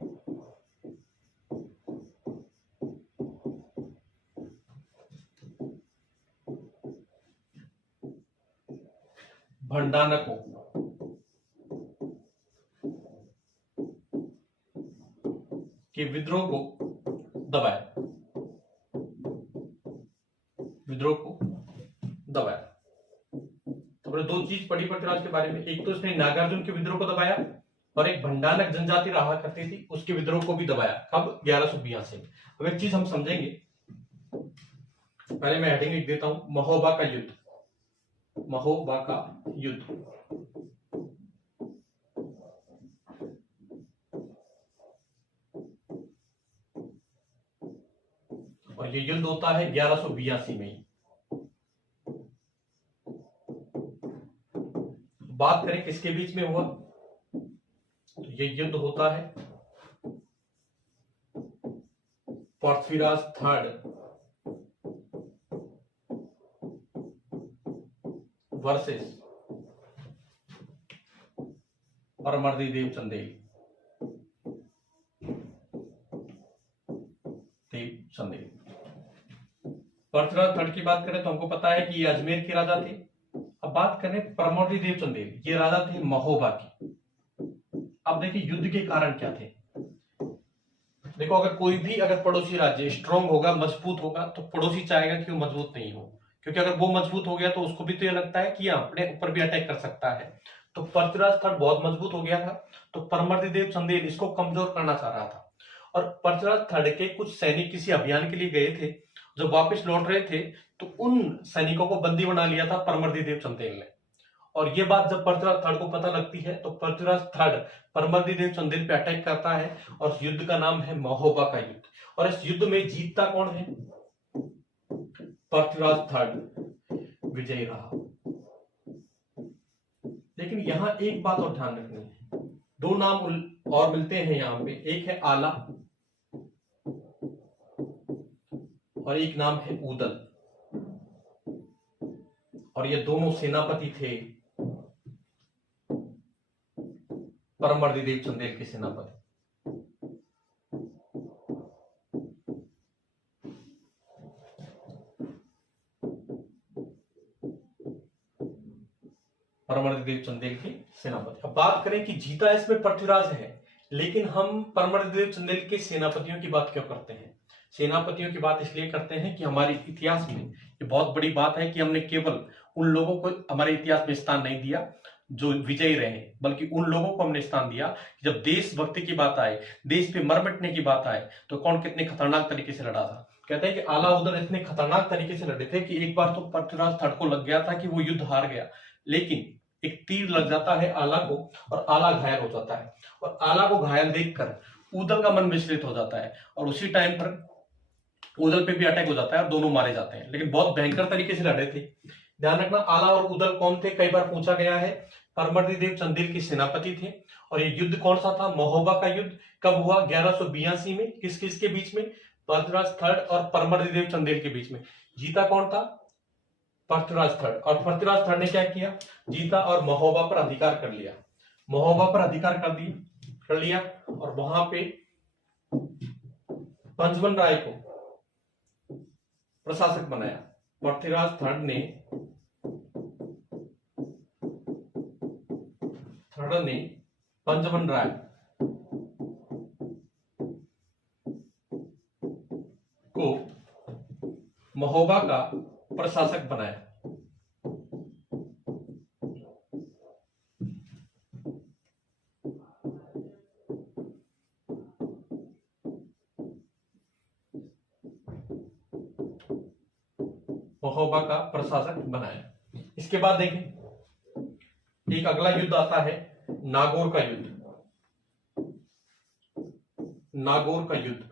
भंडानकों के विद्रोह को दबाया। तो हमने दो चीज पढ़ी पृथ्वीराज के बारे में, एक तो इसने नागार्जुन के विद्रोह को दबाया और एक भंडानक जनजाति रहा करती थी उसके विद्रोह को भी दबाया। कब? 1182 में। अब एक चीज हम समझेंगे, पहले मैं हेडिंग लिख देता हूं, महोबा का युद्ध। और ये युद्ध होता है 1182 में। बात करें किसके बीच में हुआ, तो ये युद्ध होता है Prithviraj third versus Paramardideva Chandel. Prithviraj third की बात करें तो हमको पता है कि ये अजमेर के राजा थे। अब बात करें परमर्दिदेव चंदेल, ये राजा थे महोबा के। अब देखिए युद्ध के कारण क्या थे। देखो अगर पड़ोसी राज्य स्ट्रांग होगा, मजबूत होगा, तो पड़ोसी चाहेगा कि वो मजबूत नहीं हो, क्योंकि अगर वो मजबूत हो गया तो उसको भी तो ये लगता है कि ये अपने ऊपर भी अटैक कर सकता है। तो पृथ्वीराज थर्ड बहुत मजबूत हो गया था, तो परमर्दिदेव चंदेल इसको कमजोर करना चाह रहा था। और पृथ्वीराज थर्ड के कुछ सैनिक किसी अभियान के लिए गए थे, जब वापस लौट रहे थे तो उन सैनिकों को बंदी बना लिया था परमर्दिदेव चंदेल ने। और ये बात जब पृथ्वीराज थर्ड को पता लगती है तो पृथ्वीराज थर्ड परमर्दिदेव चंदेल पे अटैक करता है, और इस युद्ध का नाम है महोबा का युद्ध। और इस युद्ध में जीतता कौन है? पृथ्वीराज थर्ड विजयी रहा। लेकिन यहां एक बात और ध्यान रखनी है, दो नाम और मिलते हैं यहां पे, एक है आला और एक नाम है उदल, और ये दोनों सेनापति थे परमर्दिदेव चंदेल के सेनापति। परमर्दिदेव चंदेल के सेनापति। अब बात करें कि जीता इसमें पृथ्वीराज है, लेकिन हम परमर्दिदेव चंदेल के सेनापतियों की बात क्यों करते हैं? सेनापतियों की बात इसलिए करते हैं कि हमारे इतिहास में ये बहुत बड़ी बात है कि हमने केवल उन लोगों को हमारे इतिहास में स्थान नहीं दिया जो विजयी रहे, बल्कि उन लोगों को हमने स्थान दिया कि जब देशभक्ति की बात आए, देश पे मर मिटने की बात आए, तो कौन कितने खतरनाक तरीके से लड़ा था। कहते हैं कि आला उदल इतने खतरनाक तरीके से लड़े थे कि एक बार तो पृथ्वीराज थर्ड को लग गया था कि वो युद्ध हार गया, लेकिन एक तीर लग जाता है आला को और आला घायल हो जाता है, और आला को घायल देखकर उदल का मन विचलित हो जाता है और उसी टाइम पर उदल पे भी अटैक हो जाता है और दोनों मारे जाते हैं। लेकिन बहुत भयंकर तरीके से लड़े थे। ध्यान रखना, आला और उदल कौन थे, कई बार पूछा गया है। परमर्दिदेव चंदेल के सेनापति थे। और ये युद्ध कौन सा था, महोबा का युद्ध। कब हुआ, 1182 में। किस किस के बीच में, पृथ्वीराज थर्ड और परमर्दिदेव चंदेल के बीच में। जीता कौन था, पृथ्वीराज थर्ड। और पृथ्वीराज थर्ड ने क्या किया, जीता और महोबा पर अधिकार कर लिया। महोबा पर अधिकार कर लिया और वहां पे पंचमन राय को प्रशासक बनाया। पृथ्वीराज थर्ड ने पंचमन राय को महोबा का प्रशासक बनाया। महोबा का प्रशासक बनाया। इसके बाद देखें, एक अगला युद्ध आता है नागौर का युद्ध। नागौर का युद्ध,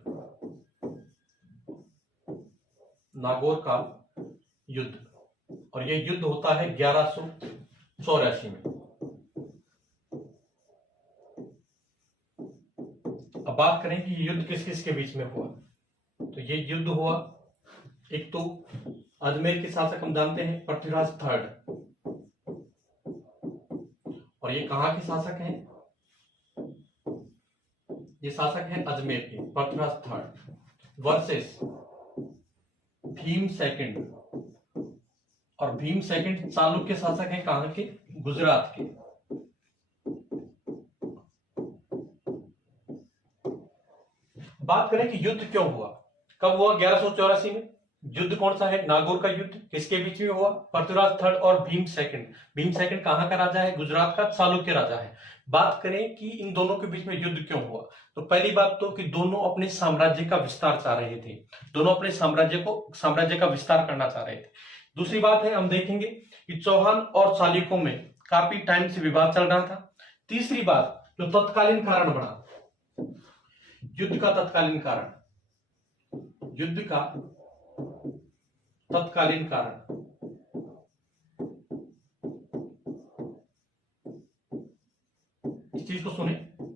नागौर का युद्ध, और यह युद्ध होता है 1184 में। अब बात करें कि युद्ध किस किस के बीच में हुआ, तो ये युद्ध हुआ, एक तो अजमेर के शासक हम जानते हैं पृथ्वीराज थर्ड, और ये कहां के शासक हैं, ये शासक हैं अजमेर के, Prithviraj third versus Bhim second. और भीम सेकंड चालुक्य शासक हैं कहां के, गुजरात के। बात करें कि युद्ध क्यों हुआ, कब हुआ, 1184 में। युद्ध कौन सा है, नागौर का युद्ध। किसके बीच में हुआ, पृथ्वीराज थर्ड और भीम सेकंड। भीम सेकंड कहां का राजा है, गुजरात का, चालुक्य राजा है। बात करें कि इन दोनों के बीच में युद्ध क्यों हुआ, तो पहली बात तो कि दोनों अपने साम्राज्य का विस्तार चाह रहे थे, दोनों अपने साम्राज्य का विस्तार करना चाह रहे थे। दूसरी बात है, हम देखेंगे कि चौहान और चालुक्यों में काफी टाइम से विवाद चल रहा था। तीसरी बात, जो तत्कालीन कारण बना युद्ध का, तत्कालीन कारण, युद्ध का तत्कालीन कारण, इस चीज को सुने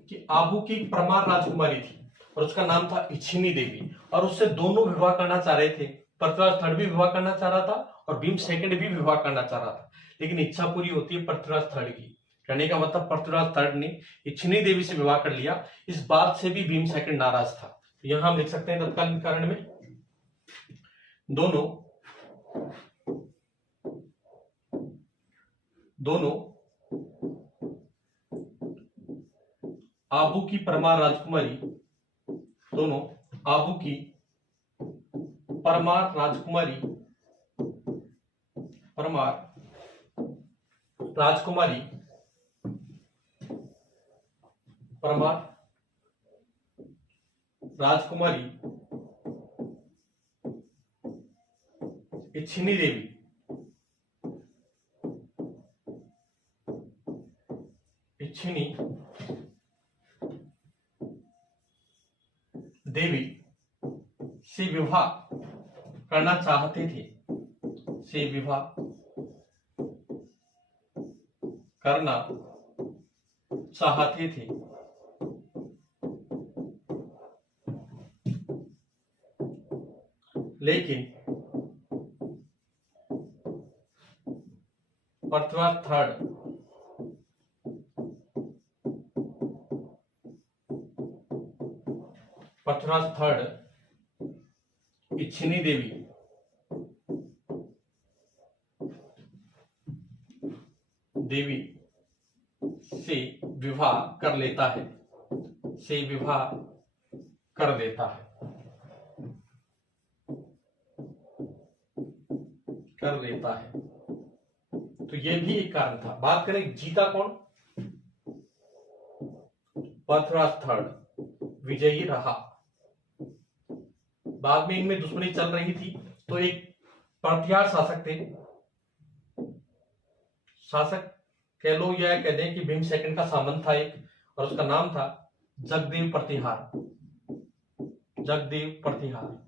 कि आबू की परमार राजकुमारी थी और उसका नाम था इच्छिनी देवी, और उससे दोनों विवाह करना चाह रहे थे। पृथ्वीराज थर्ड भी विवाह करना चाह रहा था और भीम सेकंड भी विवाह करना चाह रहा था, लेकिन इच्छा पूरी होती है पृथ्वीराज थर्ड की। कहने का मतलब पृथ्वीराज थर्ड ने इच्छिनी देवी से विवाह कर लिया। इस बात से भी भीम सेकंड नाराज था। यहां हम लिख सकते हैं तत्कालीन कारण में दोनों आबू की परमार राजकुमारी, दोनों आबू की परमार राजकुमारी इच्छिनी देवी से विवाह करना चाहते थे, लेकिन पृथ्वीराज थर्ड इच्छिनी देवी से विवाह कर लेता है, तो यह भी एक कारण था। बात करें जीता कौन, पृथ्वीराज थर्ड विजयी रहा। बाद में इनमें दुश्मनी चल रही थी, तो एक परथियार शासक थे, शासक कह लो या कह दें कि भीमसेकंड का सामंत था एक, और उसका नाम था जगदेव प्रतिहार। जगदेव प्रतिहार।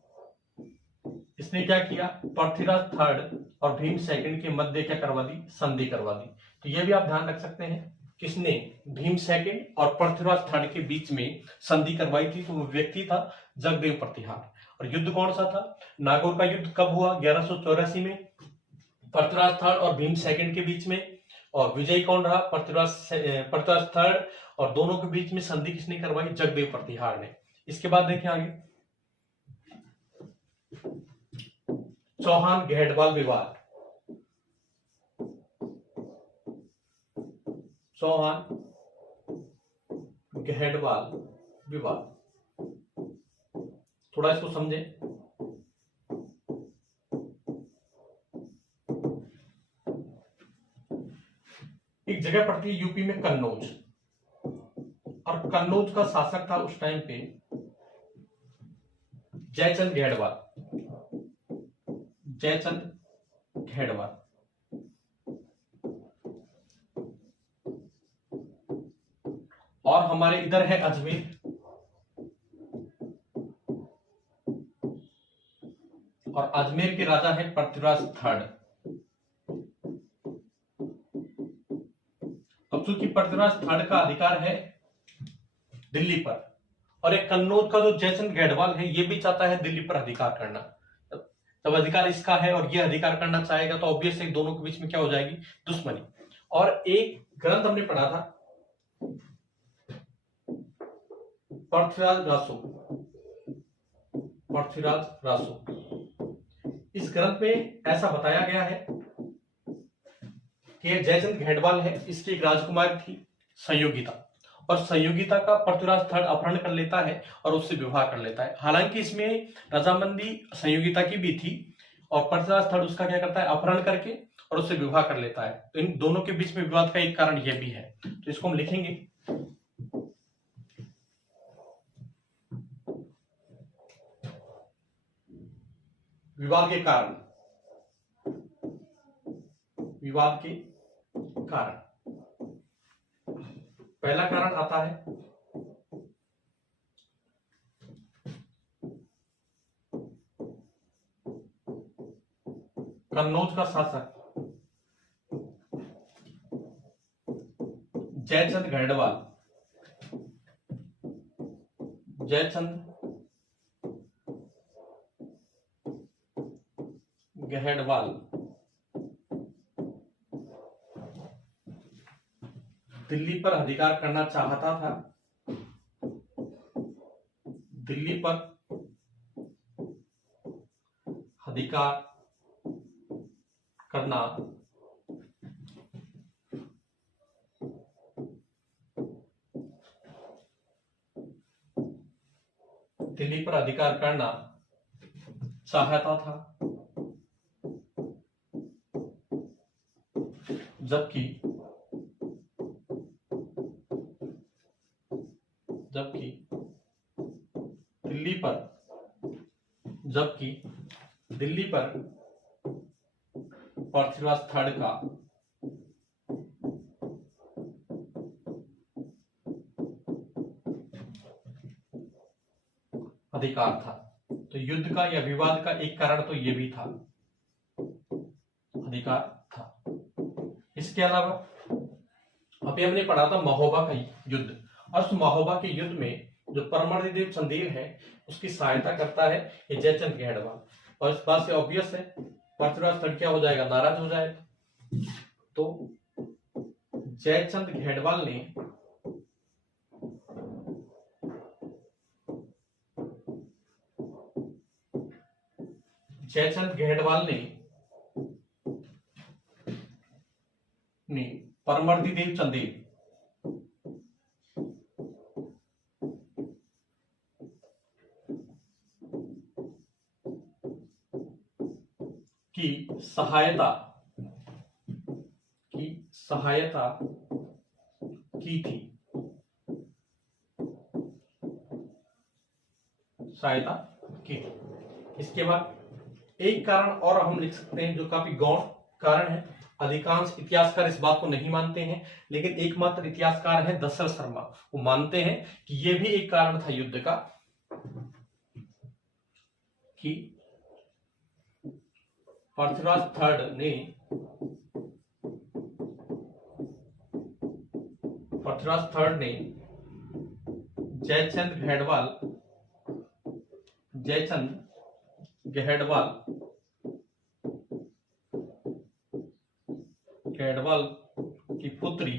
इसने क्या किया, पृथ्वीराज थर्ड और भीम सेकंड के मध्य क्या करवा दी, संधि करवा दी। तो ये भी आप ध्यान रख सकते हैं, किसने, भीम सेकंड और पृथ्वीराज थर्ड के बीच में संधि करवाई थी, तो वो व्यक्ति था जगदेव प्रतिहार। और युद्ध कौन सा था, नागौर का युद्ध कब हुआ, 1184 में पृथ्वीराज थर्ड और भीम सेकंड के बीच में। और विजयी कौन रहा, पृथ्वीराज थर्ड, और दोनों के बीच में संधि किसने करवाई, जगदेव प्रतिहार ने। इसके बाद देखिए आगे, चौहान घेटवाल विवाद। चौहान घेटवाल विवाद, थोड़ा इसको समझे। एक जगह पड़ती है यूपी में कन्नौज, और कन्नौज का शासक था उस टाइम पे जयचंद घेटवाल। जयचंद घेटवाल। और हमारे इधर है अजमेर, और अजमेर के राजा है पृथ्वीराज थर्ड। अब चूंकि पृथ्वीराज थर्ड का अधिकार है दिल्ली पर, और एक कन्नौज का जो जयचंद घेटवाल है ये भी चाहता है दिल्ली पर अधिकार करना। तब अधिकार इसका है और ये अधिकार करना चाहेगा, तो ऑब्वियस है दोनों के बीच में क्या हो जाएगी, दुश्मनी। और एक ग्रंथ हमने पढ़ा था पृथ्वीराज रासो। पृथ्वीराज रासो, इस ग्रंथ में ऐसा बताया गया है कि जयचंद घेटवाल है, इसकी एक राजकुमारी थी संयोगिता, और संयोगिता का पृथ्वीराज थर्ड अपहरण कर लेता है और उससे विवाह कर लेता है। हालांकि इसमें रजामंदी संयोगिता की भी थी, और पृथ्वीराज थर्ड उसका क्या करता है, अपहरण करके और उससे विवाह कर लेता है। तो इन दोनों के बीच में विवाद का एक कारण यह भी है, तो इसको हम लिखेंगे। विवाद के कारण, विवाद के कारण। पहला कारण आता है कन्नौज का शासक जयचंद घेटवाल। जयचंद घेटवाल दिल्ली पर अधिकार करना चाहता था, दिल्ली पर अधिकार करना दिल्ली पर अधिकार करना चाहता था, जबकि दिल्ली पर पृथ्वीराज थर्ड का अधिकार था। तो युद्ध का या विवाद का एक कारण तो यह भी था, अधिकार था। इसके अलावा अभी हमने पढ़ा था महोबा का युद्ध, और उस महोबा के युद्ध में जो परमर्दिदेव चंदेल है उसकी सहायता करता है ये जयचंद घेटवाल, और इस बात से ऑब्वियस है पृथ्वीराज थर्ड क्या हो जाएगा, नाराज हो जाएगा। तो जयचंद घेटवाल ने परमर्दिदेव चंदेल की सहायता की थी, सहायता की थी। इसके बाद एक कारण और हम लिख सकते हैं जो काफी गौण कारण है। अधिकांश इतिहासकार इस बात को नहीं मानते हैं, लेकिन एकमात्र इतिहासकार है दशरथ शर्मा, वो मानते हैं कि यह भी एक कारण था युद्ध का, कि पृथ्वीराज थर्ड ने जयचंद गढ़वाल की पुत्री,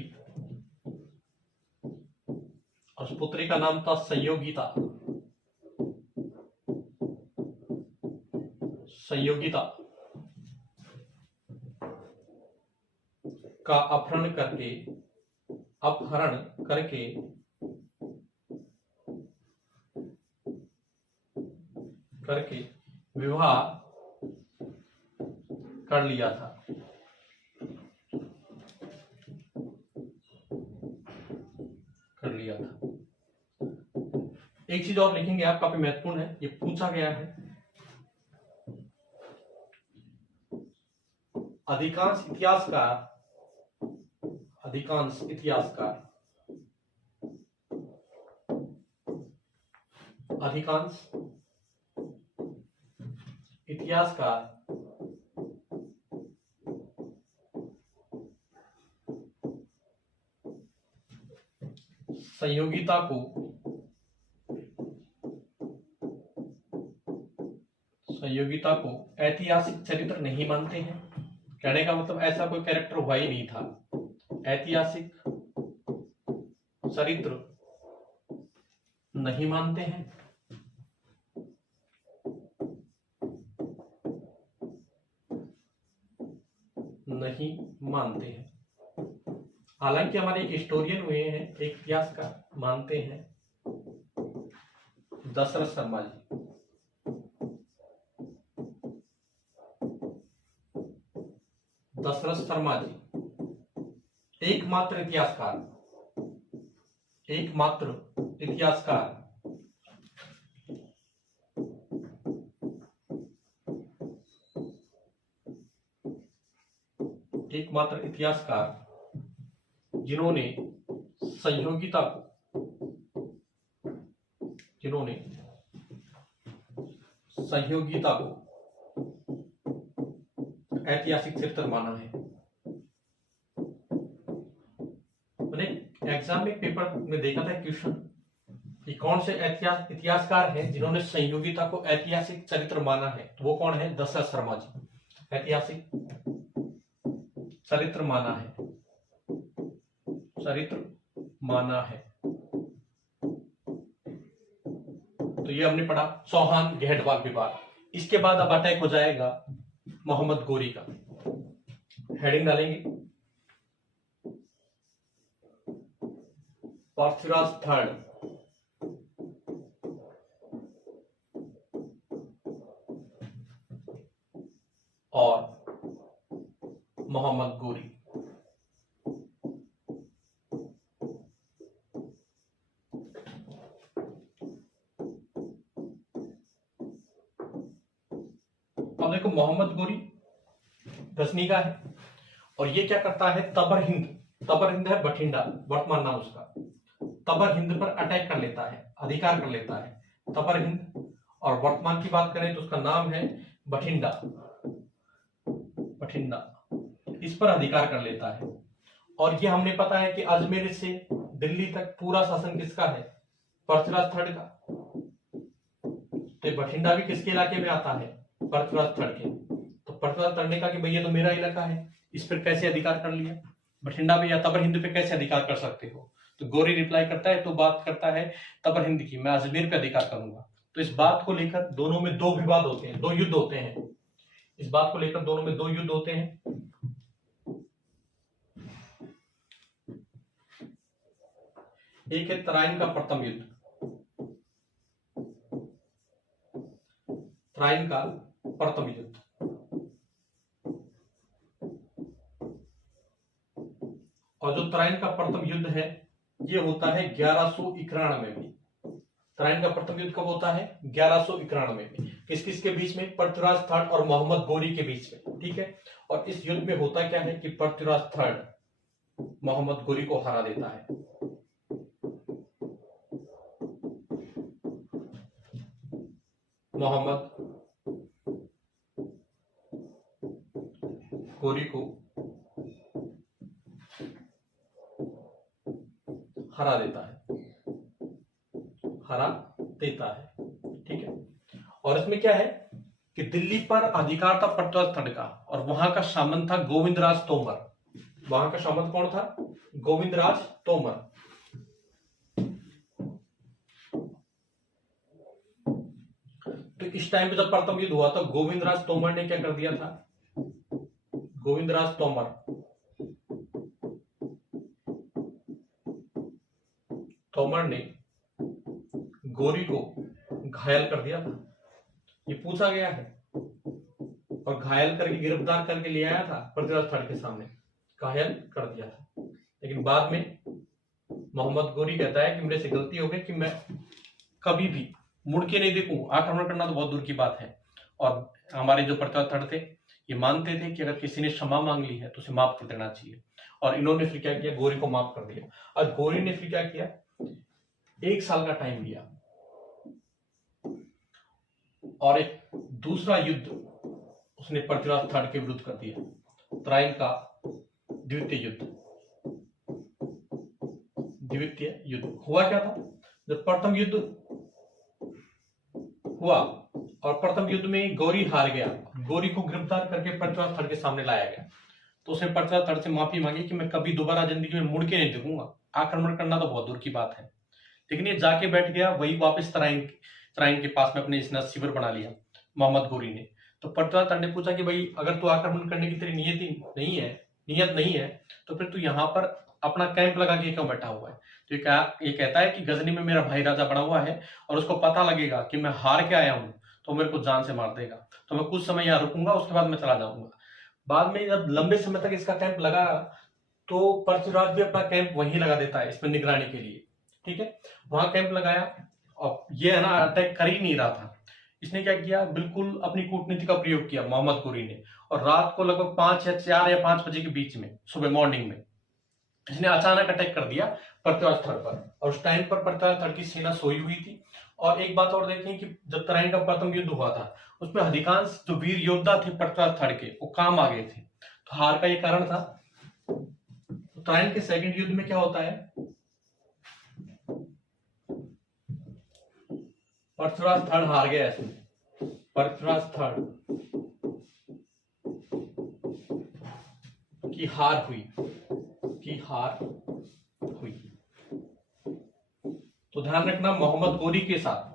और उस पुत्री का नाम था संयोगिता का अपहरण करके विवाह कर लिया था। एक चीज और लिखेंगे आप, काफी महत्वपूर्ण है, ये पूछा गया है। अधिकांश इतिहासकार संयोगिता को ऐतिहासिक चरित्र नहीं मानते हैं। कहने का मतलब ऐसा कोई कैरेक्टर हुआ ही नहीं था, ऐतिहासिक चरित्र नहीं मानते हैं। हालांकि हमारे एक हिस्टोरियन हुए हैं, एक इतिहासकार मानते हैं, दशरथ शर्मा जी। एकमात्र इतिहासकार जिन्होंने संयोगिता को ऐतिहासिक चरित्र माना है। मैंने एग्जाम में पेपर में देखा था क्वेश्चन कि कौन से इतिहासकार हैं जिन्होंने संयोगिता को ऐतिहासिक चरित्र माना है, तो वो कौन है? दशरथ शर्मा जी ऐतिहासिक चरित्र माना है। तो ये हमने पढ़ा चौहान गहडवाल विवाद। इसके बाद अब अटैक हो जाएगा मोहम्मद गोरी का। हेडिंग डालेंगे पृथ्वीराज थर्ड और मोहम्मद गोरी। अब देखो मोहम्मद गोरी गजनी का है और ये क्या करता है, तबर हिंद है बठिंडा वर्तमान नाम उसका, तबर हिंद पर अटैक कर लेता है, अधिकार कर लेता है तबर हिंद। और वर्तमान की बात करें तो उसका नाम है बठिंडा, इस पर अधिकार कर लेता है। और ये हमने पता है कि अजमेर से दिल्ली तक पूरा शासन किसका है? पृथ्वीराज थर्ड का। तो बठिंडा भी किसके इलाके में आता है? पृथ्वीराज थर्ड के। तो पृथ्वीराज थर्ड ने कहा कि भैया तो मेरा इलाका है, इस पर कैसे अधिकार कर लिया? बठिंडा पे या तबर हिंद पे कैसे अधिकार कर सकते हो? तो गोरी रिप्लाई करता है, तो बात करता है तबर हिंद की, मैं अजमेर पे अधिकार करूंगा। तो इस बात को लेकर दोनों में दो विवाद होते हैं, दो युद्ध होते हैं। इस बात को लेकर दोनों में दो युद्ध होते हैं। एक है तराइन का प्रथम युद्ध, तराइन का प्रथम युद्ध। और जो तराइन का प्रथम युद्ध है ये होता है 1191 में। तराइन का प्रथम युद्ध कब होता है? 1191 में। किस किस के बीच में? पृथ्वीराज थर्ड और मोहम्मद गोरी के बीच में, ठीक है। और इस युद्ध में होता क्या है कि पृथ्वीराज थर्ड मोहम्मद गोरी को हरा देता है। मोहम्मद गोरी को हरा देता है, ठीक है। और इसमें क्या है कि दिल्ली पर अधिकार था पृथ्वीराज थर्ड का और वहां का सामंत था गोविंदराज तोमर। वहां का सामंत कौन था? गोविंदराज तोमर। तो इस टाइम पे जब प्रथम युद्ध हुआ तो गोविंदराज तोमर ने क्या कर दिया था? गोविंदराज तोमर ने गोरी को घायल कर दिया था, ये पूछा गया है। और घायल करके गिरफ्तार करके ले आया था पृथ्वीराज थर्ड के सामने, घायल कर दिया था। लेकिन बाद में मोहम्मद गोरी कहता है कि मेरे से गलती हो गई कि मैं कभी भी मुड़ के नहीं देखूं, आक्रमण करना तो बहुत दूर की बात है। और हमारे जो पृथ्वीराज थर्ड थे ये मानते थे कि अगर किसी ने क्षमा मांग ली है तो उसे माफ कर देना चाहिए। और इन्होंने फिर क्या किया? गोरी को माफ कर दिया। और गोरी ने फिर क्या किया? 1 साल का टाइम लिया और एक दूसरा युद्ध उसने पृथ्वीराज थर्ड के विरुद्ध कर दिया, तराइन का द्वितीय युद्ध। हुआ क्या था? जब प्रथम युद्ध हुआ और प्रथम युद्ध में गौरी हार गया, गौरी को गिरफ्तार करके पृथ्वीराज थर्ड के सामने लाया गया। तो उसने पृथ्वीराज थर्ड से माफी मांगी कि मैं कभी दोबारा जिंदगी में मुड़ के नहीं देखूंगा, आक्रमण करना तो बहुत दूर की बात है। लेकिन ये जाके बैठ गया वही वापस तराइन के पास में अपने इसने शिविर बना लिया मोहम्मद गोरी ने। तो पृथ्वीराज थर्ड ने पूछा कि भाई अगर तू आक्रमण करने की तेरी नियत नहीं है तो फिर तू यहाँ पर अपना कैंप लगा के क्यों बैठा हुआ है? तो ये कहता है कि गजनी में मेरा भाई राजा बना हुआ है और उसको पता लगेगा कि मैं हार के आया हूं तो मेरे को जान से मार देगा, तो मैं कुछ समय यहाँ रुकूंगा, उसके बाद मैं चला जाऊंगा। बाद में जब लंबे समय तक इसका कैंप लगा तो पृथ्वीराज भी अपना कैंप वहीं लगा देता है इसमें निगरानी के लिए, ठीक है। वहां कैंप लगाया और ये है ना अटैक कर ही नहीं रहा था। इसने क्या किया? बिल्कुल अपनी कूटनीति का प्रयोग किया मोहम्मद गोरी ने। और रात को लगभग 4 या 5 बजे के बीच में, सुबह मॉर्निंग में, इसने अचानक अटैक कर दिया पृथ्वीराज थर्ड पर। और उस टाइम पर पृथ्वीराज थर्ड की सेना सोई हुई थी। और एक बात और देखें कि जब तराइन का प्रथम युद्ध हुआ था उसमें अधिकांश जो वीर योद्धा थे पृथ्वीराज थर्ड के वो काम आ गए थे, तो हार का ये कारण था। तो तराइन के सेकंड युद्ध में क्या होता है? पृथ्वीराज थर्ड हार गया। इसमें पृथ्वीराज थर्ड की हार हुई। तो ध्यान रखना मोहम्मद गोरी के साथ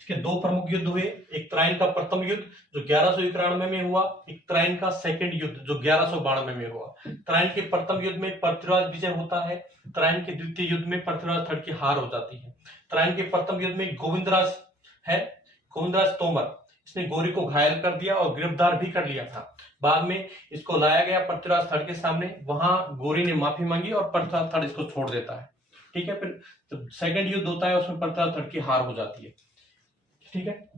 इसके 2 प्रमुख युद्ध हुए। एक तराइन का प्रथम युद्ध जो 1191 में हुआ, एक तराइन का सेकंड युद्ध जो 1192 में हुआ। तराइन के प्रथम युद्ध में पृथ्वीराज विजय होता है, तराइन के द्वितीय युद्ध में पृथ्वीराज थर्ड की हार हो जाती है। तराइन के प्रथम युद्ध में गोविंदराज तोमर, इसने गोरी को घायल कर दिया और गिरफ्तार भी कर लिया था। बाद में इसको लाया गया पृथ्वीराज थर्ड के सामने, वहां गोरी ने माफी मांगी और पृथ्वीराज थर्ड इसको छोड़ देता है, ठीक है। फिर जब सेकंड युद्ध होता है उसमें पृथ्वीराज थर्ड की हार हो जाती है, ठीक है।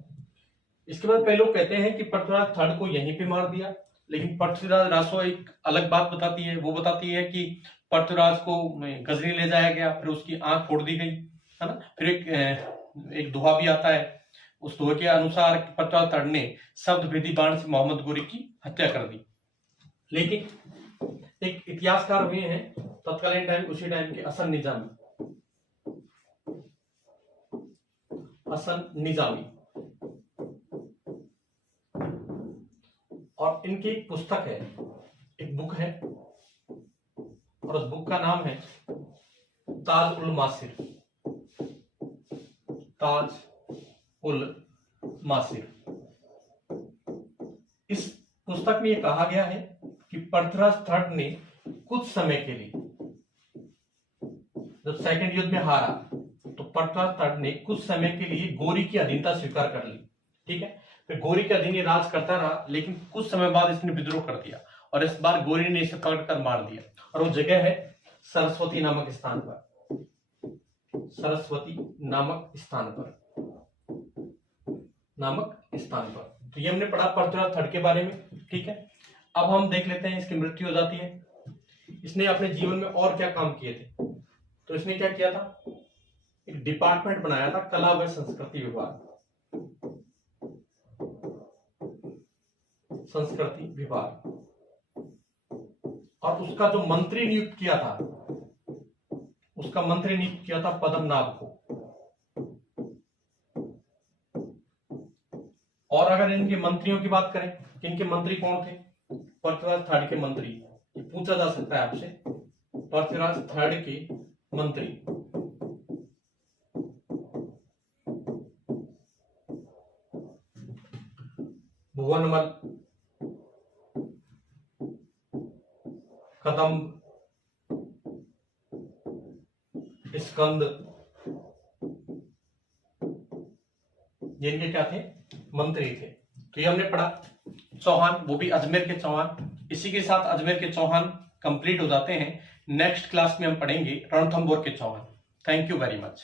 इसके बाद कई लोग कहते हैं कि पृथ्वीराज थर्ड को यहीं पे मार दिया, लेकिन पृथ्वीराज रासो एक अलग बात बताती है। वो बताती है कि पृथ्वीराज को गजनी ले जाया गया, फिर उसकी आंख फोड़ दी गई, है ना। फिर एक दोहा भी आता है, उस दोहे के अनुसार पृथ्वीराज थर्ड ने शब्द भेदी बाण से मोहम्मद गोरी की हत्या कर दी। लेकिन एक इतिहासकार हुए हैं तत्कालीन टाइम, उसी टाइम के हसन निजामी, और इनकी एक पुस्तक है, एक बुक है, और उस बुक का नाम है ताज उल मासिर। इस पुस्तक में यह कहा गया है कि पृथ्वीराज थर्ड ने कुछ समय के लिए, जब सेकंड युद्ध में हारा तो पृथ्वीराज थर्ड ने कुछ समय के लिए गोरी की अधीनता स्वीकार कर ली, ठीक है। फिर गोरी के अधीन राज करता रहा, लेकिन कुछ समय बाद इसने विद्रोह कर दिया और इस बार गोरी ने इसे पकड़कर मार दिया। और वो जगह है सरस्वती नामक स्थान पर नामक स्थान पर। तो ये हमने पढ़ा पृथ्वीराज थर्ड के बारे में, ठीक है। अब हम देख लेते हैं, इसकी मृत्यु हो जाती है। इसने अपने जीवन में और क्या काम किए थे? तो इसने क्या किया था, एक डिपार्टमेंट बनाया था, कला व संस्कृति विभाग, संस्कृति विभाग, और उसका जो मंत्री नियुक्त किया था, उसका मंत्री नियुक्त किया था पद्मनाभ को। और अगर इनके मंत्रियों की बात करें कि इनके मंत्री कौन थे, पृथ्वीराज थर्ड के मंत्री, ये पूछा जा सकता है आपसे, पृथ्वीराज थर्ड के मंत्री भुवनमल, कदम्ब, स्कंद, ये इनके क्या थे, मंत्री थे। तो ये हमने पढ़ा। चौहान, वो भी अजमेर के चौहान। इसी के साथ अजमेर के चौहान कंप्लीट हो जाते हैं। नेक्स्ट क्लास में हम पढ़ेंगे रणथंभौर के Chauhan. Thank you very much.